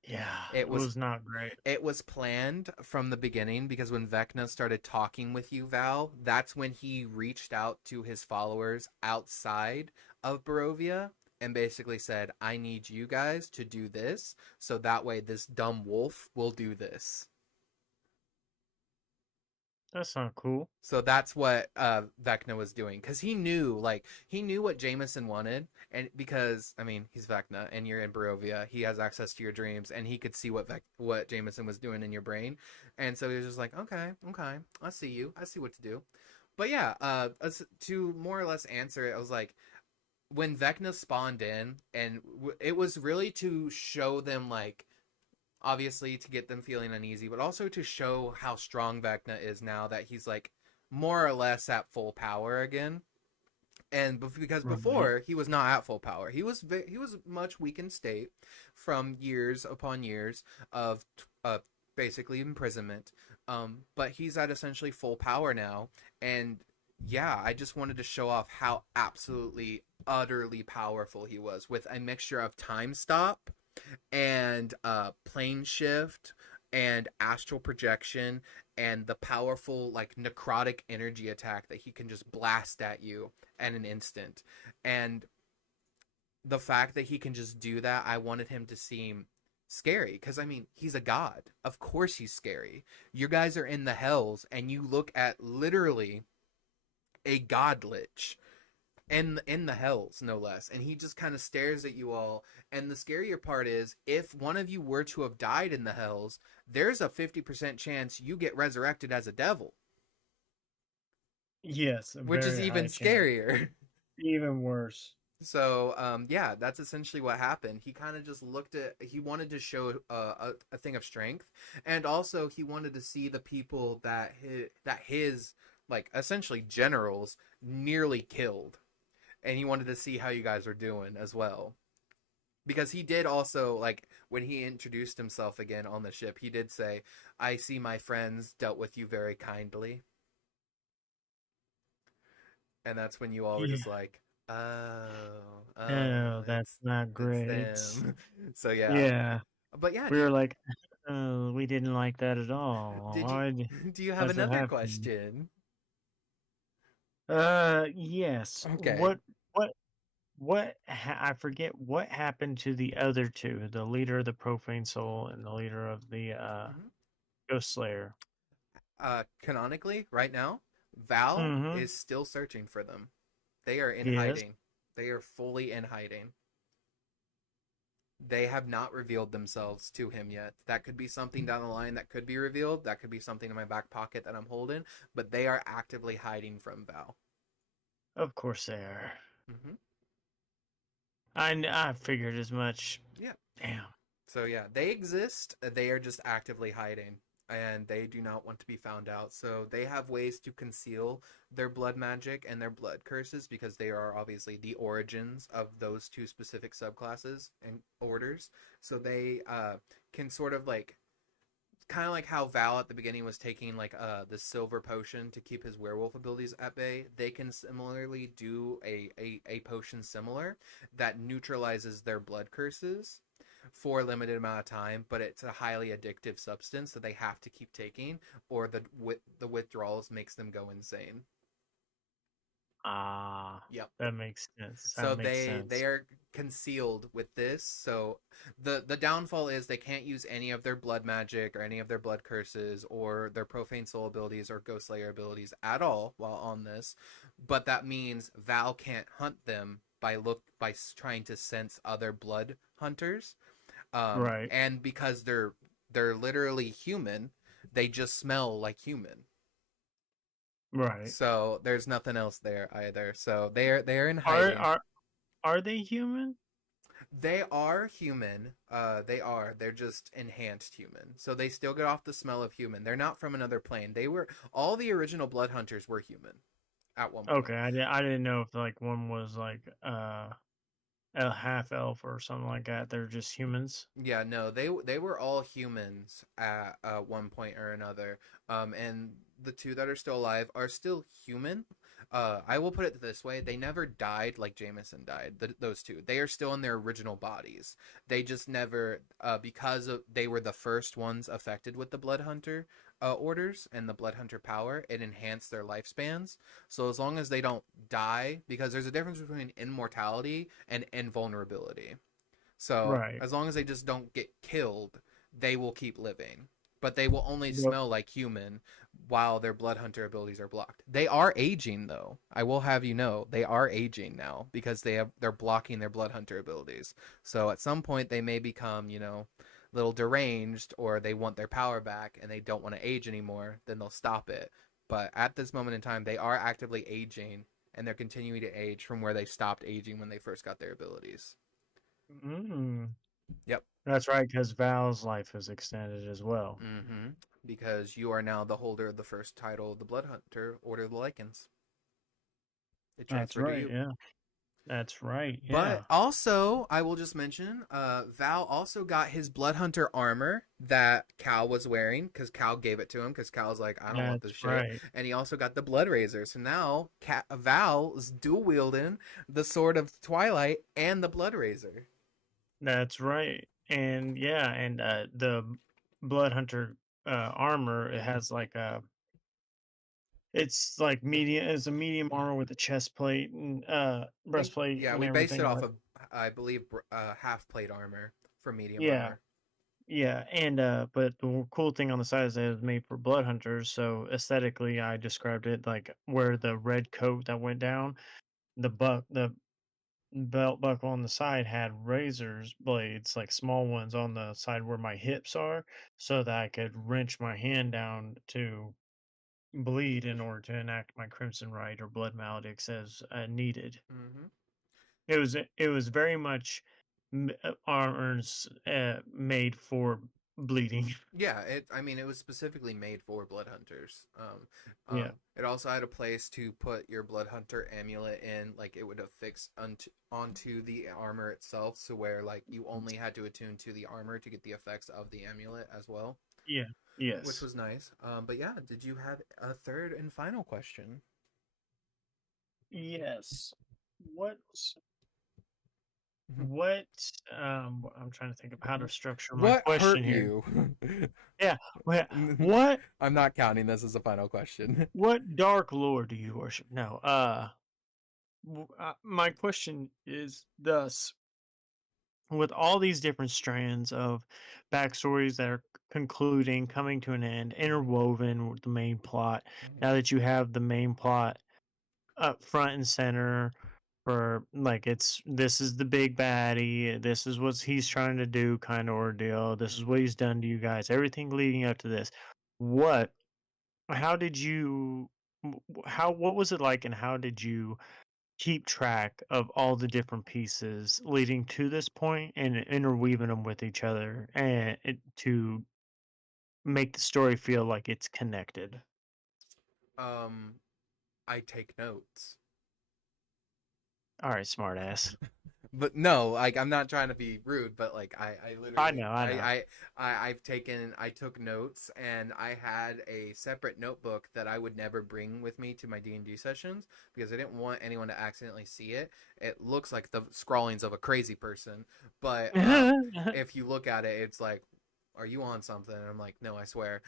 Yeah, It it was was not great. it was planned from the beginning because when Vecna started talking with you, Val, that's when he reached out to his followers outside of Barovia and basically said, I need you guys to do this so that way this dumb wolf will do this. That's not cool. So that's what Vecna was doing because he knew what Jameson wanted, and because I mean he's Vecna and you're in Barovia, he has access to your dreams and he could see what Jameson was doing in your brain, and so he was just like, okay, okay, I see you, I see what to do. But yeah, to more or less answer it, I was like, when Vecna spawned in, and it was really to show them like obviously to get them feeling uneasy, but also to show how strong Vecna is now that he's like more or less at full power again. And because Right. before he was not at full power, he was much weakened state from years upon years of basically imprisonment. But he's at essentially full power now, and yeah, I just wanted to show off how absolutely utterly powerful he was with a mixture of time stop and plane shift and astral projection and the powerful like necrotic energy attack that he can just blast at you at an instant. And the fact that he can just do that, I wanted him to seem scary because I mean he's a god, of course he's scary. You guys are in the hells and you look at literally a god lich in the hells no less, and he just kind of stares at you all. And the scarier part is if one of you were to have died in the hells, there's a 50% chance you get resurrected as a devil, Yes, a which is very even high chance. scarier. Even worse. So yeah, that's essentially what happened. He kind of just he wanted to show a thing of strength, and also he wanted to see the people that his like essentially generals nearly killed, and he wanted to see how you guys were doing as well. Because he did also like when he introduced himself again on the ship, he did say, "I see my friends dealt with you very kindly," and that's when you all were Yeah. just like, "Oh, Oh, oh, that's not it's great. them." So yeah, Yeah. but yeah, We were like, oh, we didn't like that at all. did you do you have Why's that another happening? question? Yes. Okay. What I forget what happened to the other two, the leader of the Profane Soul and the leader of the Hmm. Ghost Slayer. Canonically, right now, Val Mm-hmm. is still searching for them. They are in Yes. hiding. They are fully in hiding. They have not revealed themselves to him yet. That could be something down the line that could be revealed. That could be something in my back pocket that I'm holding. But they are actively hiding from Val. Of course they are. Hmm. I figured as much. Yeah. Damn. So yeah, they exist. They are just actively hiding, and they do not want to be found out. So they have ways to conceal their blood magic and their blood curses because they are obviously the origins of those two specific subclasses and orders. So they can sort of like kind of like how Val at the beginning was taking like the silver potion to keep his werewolf abilities at bay. They can similarly do a potion similar that neutralizes their blood curses for a limited amount of time, but it's a highly addictive substance that they have to keep taking, or the withdrawals makes them go insane. Ah, Yep. that makes sense. That So makes they sense. are concealed with this. So the downfall is they can't use any of their blood magic or any of their blood curses or their profane soul abilities or ghost slayer abilities at all while on this. But that means Val can't hunt them by trying to sense other blood hunters. Right. And because they're literally human, they just smell like human. Right. So there's nothing else there either. So they're in Are hiding. are are they human? They are human. They are. They're just enhanced human. So they still get off the smell of human. They're not from another plane. They were all the original blood hunters were human at one Okay, point. I didn't know if like one was like a half elf or something like that. They're just humans. Yeah, no, they were all humans at one point or another. And the two that are still alive are still human. I will put it this way: they never died like Jameson died. Those two, they are still in their original bodies. They just never, they were the first ones affected with the Blood Hunter orders and the Blood Hunter power. It enhanced their lifespans. So as long as they don't die, because there's a difference between immortality and invulnerability. So Right. as long as they just don't get killed, they will keep living. But they will only Yep. smell like human while their blood hunter abilities are blocked. They are aging though. I will have you know, they are aging now because they're blocking their blood hunter abilities. So at some point they may become, a little deranged or they want their power back and they don't want to age anymore, then they'll stop it. But at this moment in time, they are actively aging and they're continuing to age from where they stopped aging when they first got their abilities. Mm. Yep. That's right, because Val's life is extended as well. Mm-hmm. Because you are now the holder of the first title of the Blood Hunter, Order of the Lycans. It That's transferred to right. you. Yeah. That's right. But Yeah. also, I will just mention, Val also got his Blood Hunter armor that Cal was wearing because Cal gave it to him because Cal's like, I don't want this That's shit. right. And he also got the Blood Razor. So now Val is dual wielding the Sword of Twilight and the Blood Razor. That's right. And yeah, and the Blood Hunter armor, it has like a it's like medium it's a medium armor with a chest plate and Think, breastplate yeah, and we based it everything off like of, I believe, half plate armor for medium yeah. armor. Yeah, and but the cool thing on the side is that it was made for blood hunters, so aesthetically I described it like where the red coat that went down, the belt buckle on the side had razors blades, like small ones on the side where my hips are, so that I could wrench my hand down to bleed in order to enact my crimson rite or blood maledict as needed. Mm-hmm. It was very much armors made for bleeding. Yeah, I mean, it was specifically made for blood hunters. Yeah. It also had a place to put your blood hunter amulet in, like it would affix onto the armor itself, so where like you only had to attune to the armor to get the effects of the amulet as well, Yeah. which Yes. was nice. But yeah, did you have a third and final question? Yes. What what I'm trying to think of how to structure my What question hurt here. you? Yeah. What I'm not counting this as a final question. what dark lore do you worship? No. My question is thus: with all these different strands of backstories that are concluding, coming to an end, Mm-hmm. interwoven with the main plot, Mm-hmm. now that you have the main plot up front and center for like it's this is the big baddie, this is what he's trying to do kind of ordeal, this is Mm-hmm. what he's done to you guys, everything leading up to this. What how did you how what was it like and how did you keep track of all the different pieces leading to this point and interweaving them with each other and to make the story feel like it's connected? Um, I take notes. All right, smart ass. But no, like I'm not trying to be rude, but like I I literally know, I know. I took notes and I had a separate notebook that I would never bring with me to my D&D sessions because I didn't want anyone to accidentally see it. It looks like the scrawlings of a crazy person, but if you look at it, it's like, are you on something? And I'm like, no, I swear.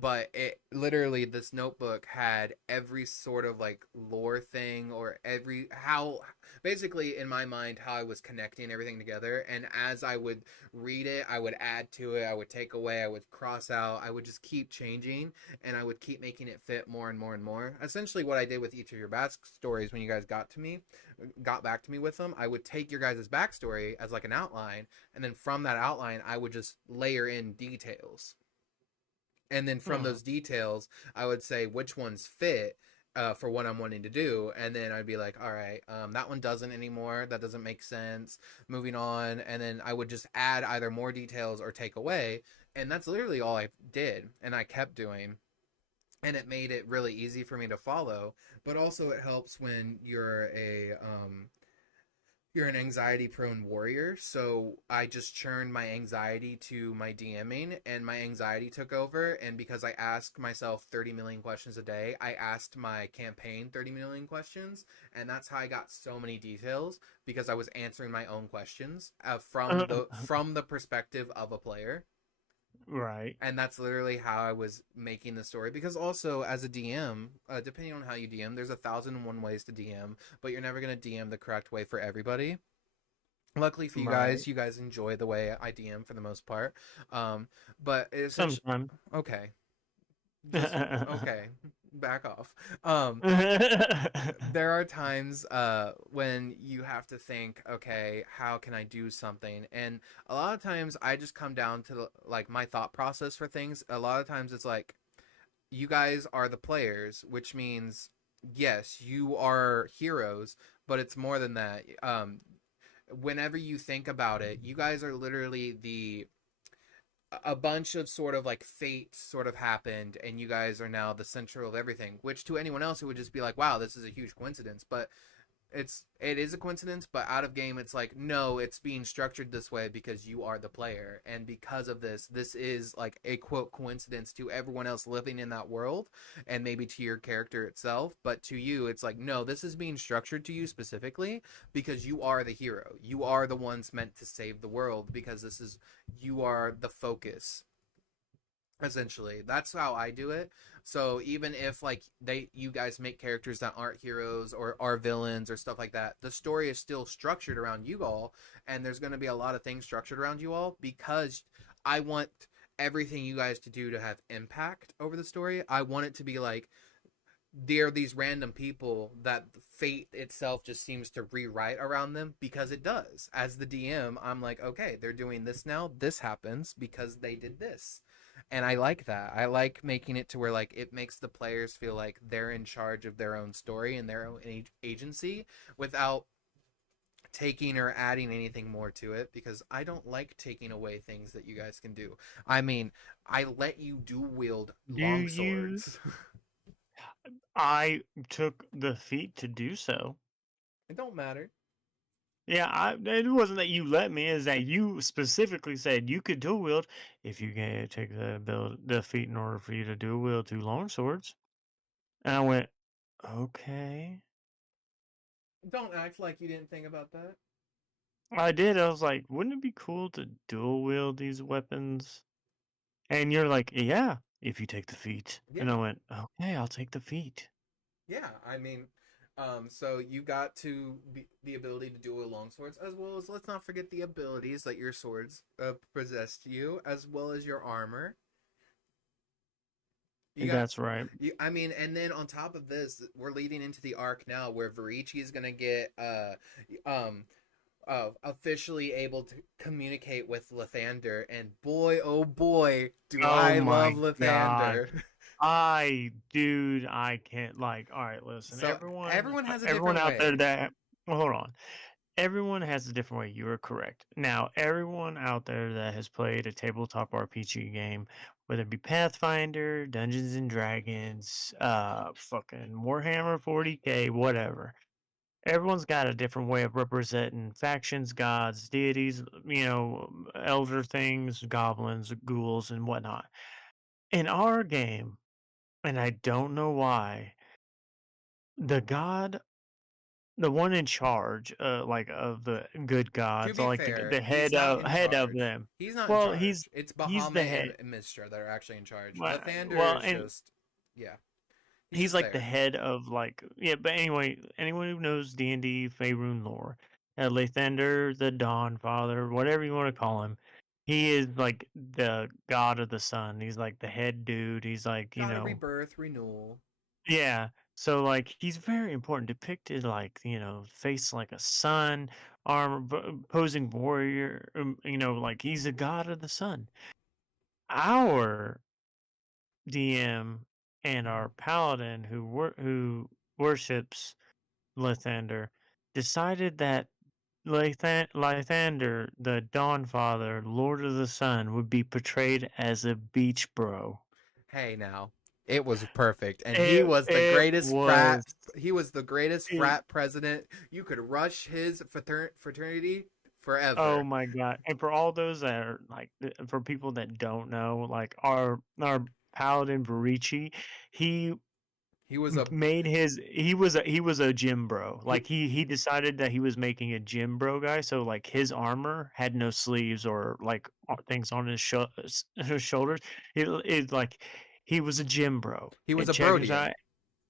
But it literally, this notebook had every sort of like lore thing or every how basically in my mind how I was connecting everything together. And as I would read it, I would add to it, I would take away, I would cross out, I would just keep changing, and I would keep making it fit more and more and more. Essentially, what I did with each of your backstories when you guys got back to me with them, I would take your guys' backstory as like an outline, and then from that outline, I would just layer in details. And then from Hmm. those details, I would say which ones fit for what I'm wanting to do, and then I'd be like, all right, that one doesn't anymore. That doesn't make sense. Moving on, and then I would just add either more details or take away, and that's literally all I did, and I kept doing, and it made it really easy for me to follow. But also, it helps when you're an anxiety prone warrior, so I just churned my anxiety to my DMing, and my anxiety took over. And because I ask myself 30 million questions a day, I asked my campaign 30 million questions, and that's how I got so many details because I was answering my own questions from the perspective of a player. Right. And that's literally how I was making the story. Because also, as a DM, depending on how you DM, there's 1,001 ways to DM, but you're never going to DM the correct way for everybody. Luckily for Right. you guys enjoy the way I DM for the most part. Um, but it's essentially Sometimes. okay. Just okay. Back off. Um, there are times when you have to think, okay, how can I do something? And a lot of times I just come down to like my thought process for things. A lot of times it's like you guys are the players, which means yes, you are heroes, but it's more than that. Whenever you think about it, you guys are literally the a bunch of sort of like fate sort of happened and you guys are now the center of everything, which to anyone else it would just be like, wow, this is a huge coincidence. But it is a coincidence, but out of game it's like, no, it's being structured this way because you are the player, and because of this is like a quote coincidence to everyone else living in that world, and maybe to your character itself, but to you it's like, no, this is being structured to you specifically because you are the hero, you are the ones meant to save the world, because this is you are the focus. Essentially, that's how I do it. So even if like you guys make characters that aren't heroes or are villains or stuff like that, the story is still structured around you all, and there's going to be a lot of things structured around you all because I want everything you guys to do to have impact over the story. I want it to be like they're these random people that fate itself just seems to rewrite around them, because it does. As the DM, I'm like, okay, they're doing this now. This happens because they did this. And I like that. I like making it to where like it makes the players feel like they're in charge of their own story and their own agency without taking or adding anything more to it, because I don't like taking away things that you guys can do. I mean, I let you dual wield Do long you? swords. I took the feat to do so. It don't matter. Yeah, it wasn't that you let me, is that you specifically said you could dual wield if you can take the feat in order for you to dual wield two long swords. And I went, okay. Don't act like you didn't think about that. I did. I was like, wouldn't it be cool to dual wield these weapons? And you're like, yeah, if you take the feat. And I Yeah. went, okay, I'll take the feat. Yeah. I mean, So you got the ability to duel long swords, as well as let's not forget the abilities that your swords possess to you, as well as your armor. You got, That's right. I mean, and then on top of this, we're leading into the arc now where Varici is gonna get um officially able to communicate with Lathander, and boy, oh boy, do Oh I love my god. Lathander. Dude, I can't like. All right, listen, So everyone has a everyone different out there way. that, well, hold on. Everyone has a different way. You are correct. Now, everyone out there that has played a tabletop RPG game, whether it be Pathfinder, Dungeons and Dragons, fucking Warhammer 40K, whatever. Everyone's got a different way of representing factions, gods, deities, elder things, goblins, ghouls, and whatnot. In our game, and I don't know why, the god, the one in charge, like of the good To gods, be like fair, the he's head not of in head of charge. them. He's not in Well, charge. It's he's the Bahamut head. and Mistra that are actually in charge. Well, Lathander is and just, yeah, he's he's just like the there. head of like, yeah. But anyway, anyone who knows D&D Faerun lore, Lathander, the Dawn Father, whatever you want to call him, he is like the god of the sun. He's like the head dude. He's like, Got a rebirth, renewal. yeah. So like he's very important, depicted like, face like a sun, armor, posing warrior. Like he's a god of the sun. Our DM and our paladin who worships Lathander decided that Lathander, the Dawn Father, Lord of the Sun, would be portrayed as a beach bro. Hey now, it was perfect, and he It was the it greatest frat. was. He was the greatest It, frat president. You could rush his fraternity oh forever. my god! And for all those that are like, for people that don't know, like our paladin Varici, he He was a made his he was a gym bro. he Like he decided that he was making a gym bro guy. So like his armor had no sleeves or like things on his his shoulders. It like he was a gym bro. he was And a check his Brodian. eye.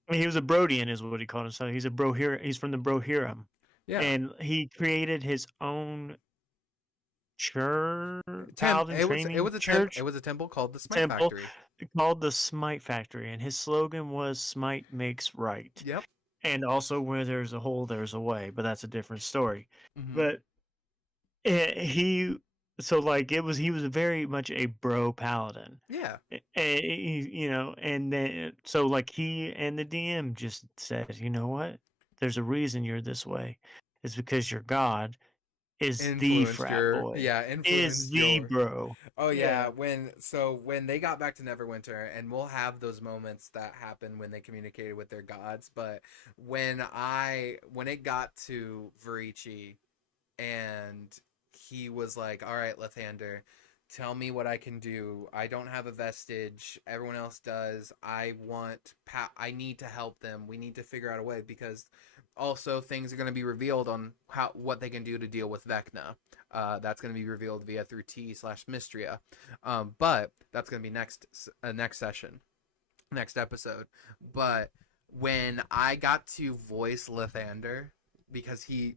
I mean, he was a Brodian, is what he called himself. He's a bro here. He's from the Brohirrim, Yeah. and he created his own church, paladin training It church was a temple called the Smite temple Factory. called the Smite Factory, and his slogan was "Smite makes right." Yep. And also, where there's a hole, there's a way, but that's a different story. Hmm. But he, so like it was, he was very much a bro paladin. Yeah. And then so like he and the DM just said, you know what? There's a reason you're this way. It's because your god is the frat boy, is Influenced the your. bro. Oh yeah, Yeah. when they got back to Neverwinter, and we'll have those moments that happen when they communicated with their gods, but when it got to Varici and he was like, "All right, Lathander, tell me what I can do. I don't have a vestige. Everyone else does. I need to help them. We need to figure out a way because also things are going to be revealed on what they can do to deal with Vecna. That's going to be revealed via through T/Mystria. But that's going to be next session, next episode. But when I got to voice Lathander, because he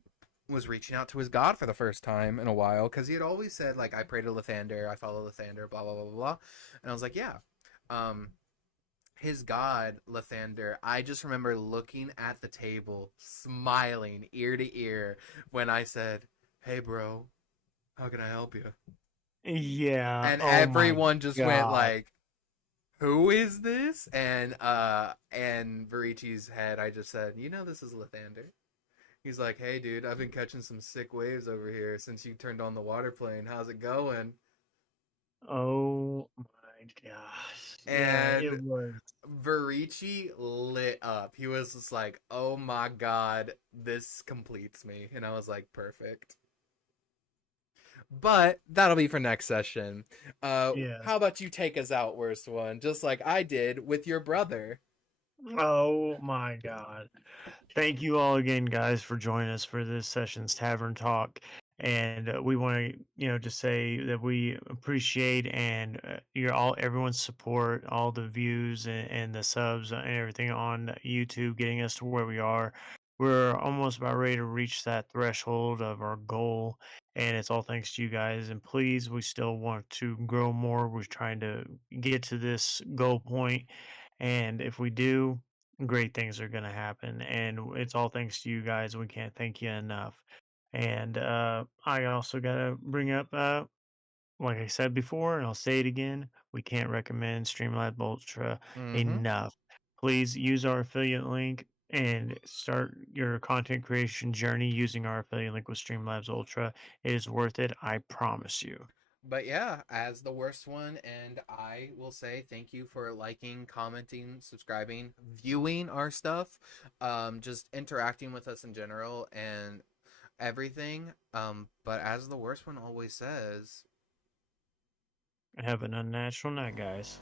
was reaching out to his god for the first time in a while, because he had always said like, I pray to Lathander, I follow Lathander, blah blah blah blah blah, and I was like, yeah, um, his god Lathander. I just remember looking at the table, smiling ear to ear when I said, "Hey, bro, how can I help you?" Yeah. And Oh my everyone just went god. like, "Who is this?" And Varici's head, I just said, this is Lathander. He's like, "Hey, dude, I've been catching some sick waves over here since you turned on the water plane. How's it going?" Oh my gosh. Yeah, And it was. Varici lit up. He was just like, "Oh my god, this completes me." And I was like, "Perfect." But that'll be for next session. Yeah. How about you take us out, worst one, just like I did with your brother? Oh my god. Thank you all again, guys, for joining us for this session's Tavern Talk. And we want to, just say that we appreciate and everyone's support, all the views and the subs and everything on YouTube, getting us to where we are. we're almost about ready to reach that threshold of our goal, and it's all thanks to you guys. And please, we still want to grow more. We're trying to get to this goal point, and if we do, great things are going to happen. And it's all thanks to you guys. We can't thank you enough. And I also got to bring up like I said before, and I'll say it again, we can't recommend Streamlab Ultra Mm-hmm. enough. Please use our affiliate link and start your content creation journey using our affiliate link with Streamlabs Ultra. It is worth it, I promise you. But yeah, as the worst one, and I will say thank you for liking, commenting, subscribing, viewing our stuff, just interacting with us in general and everything. But as the worst one always says, Have an unnatural night, guys.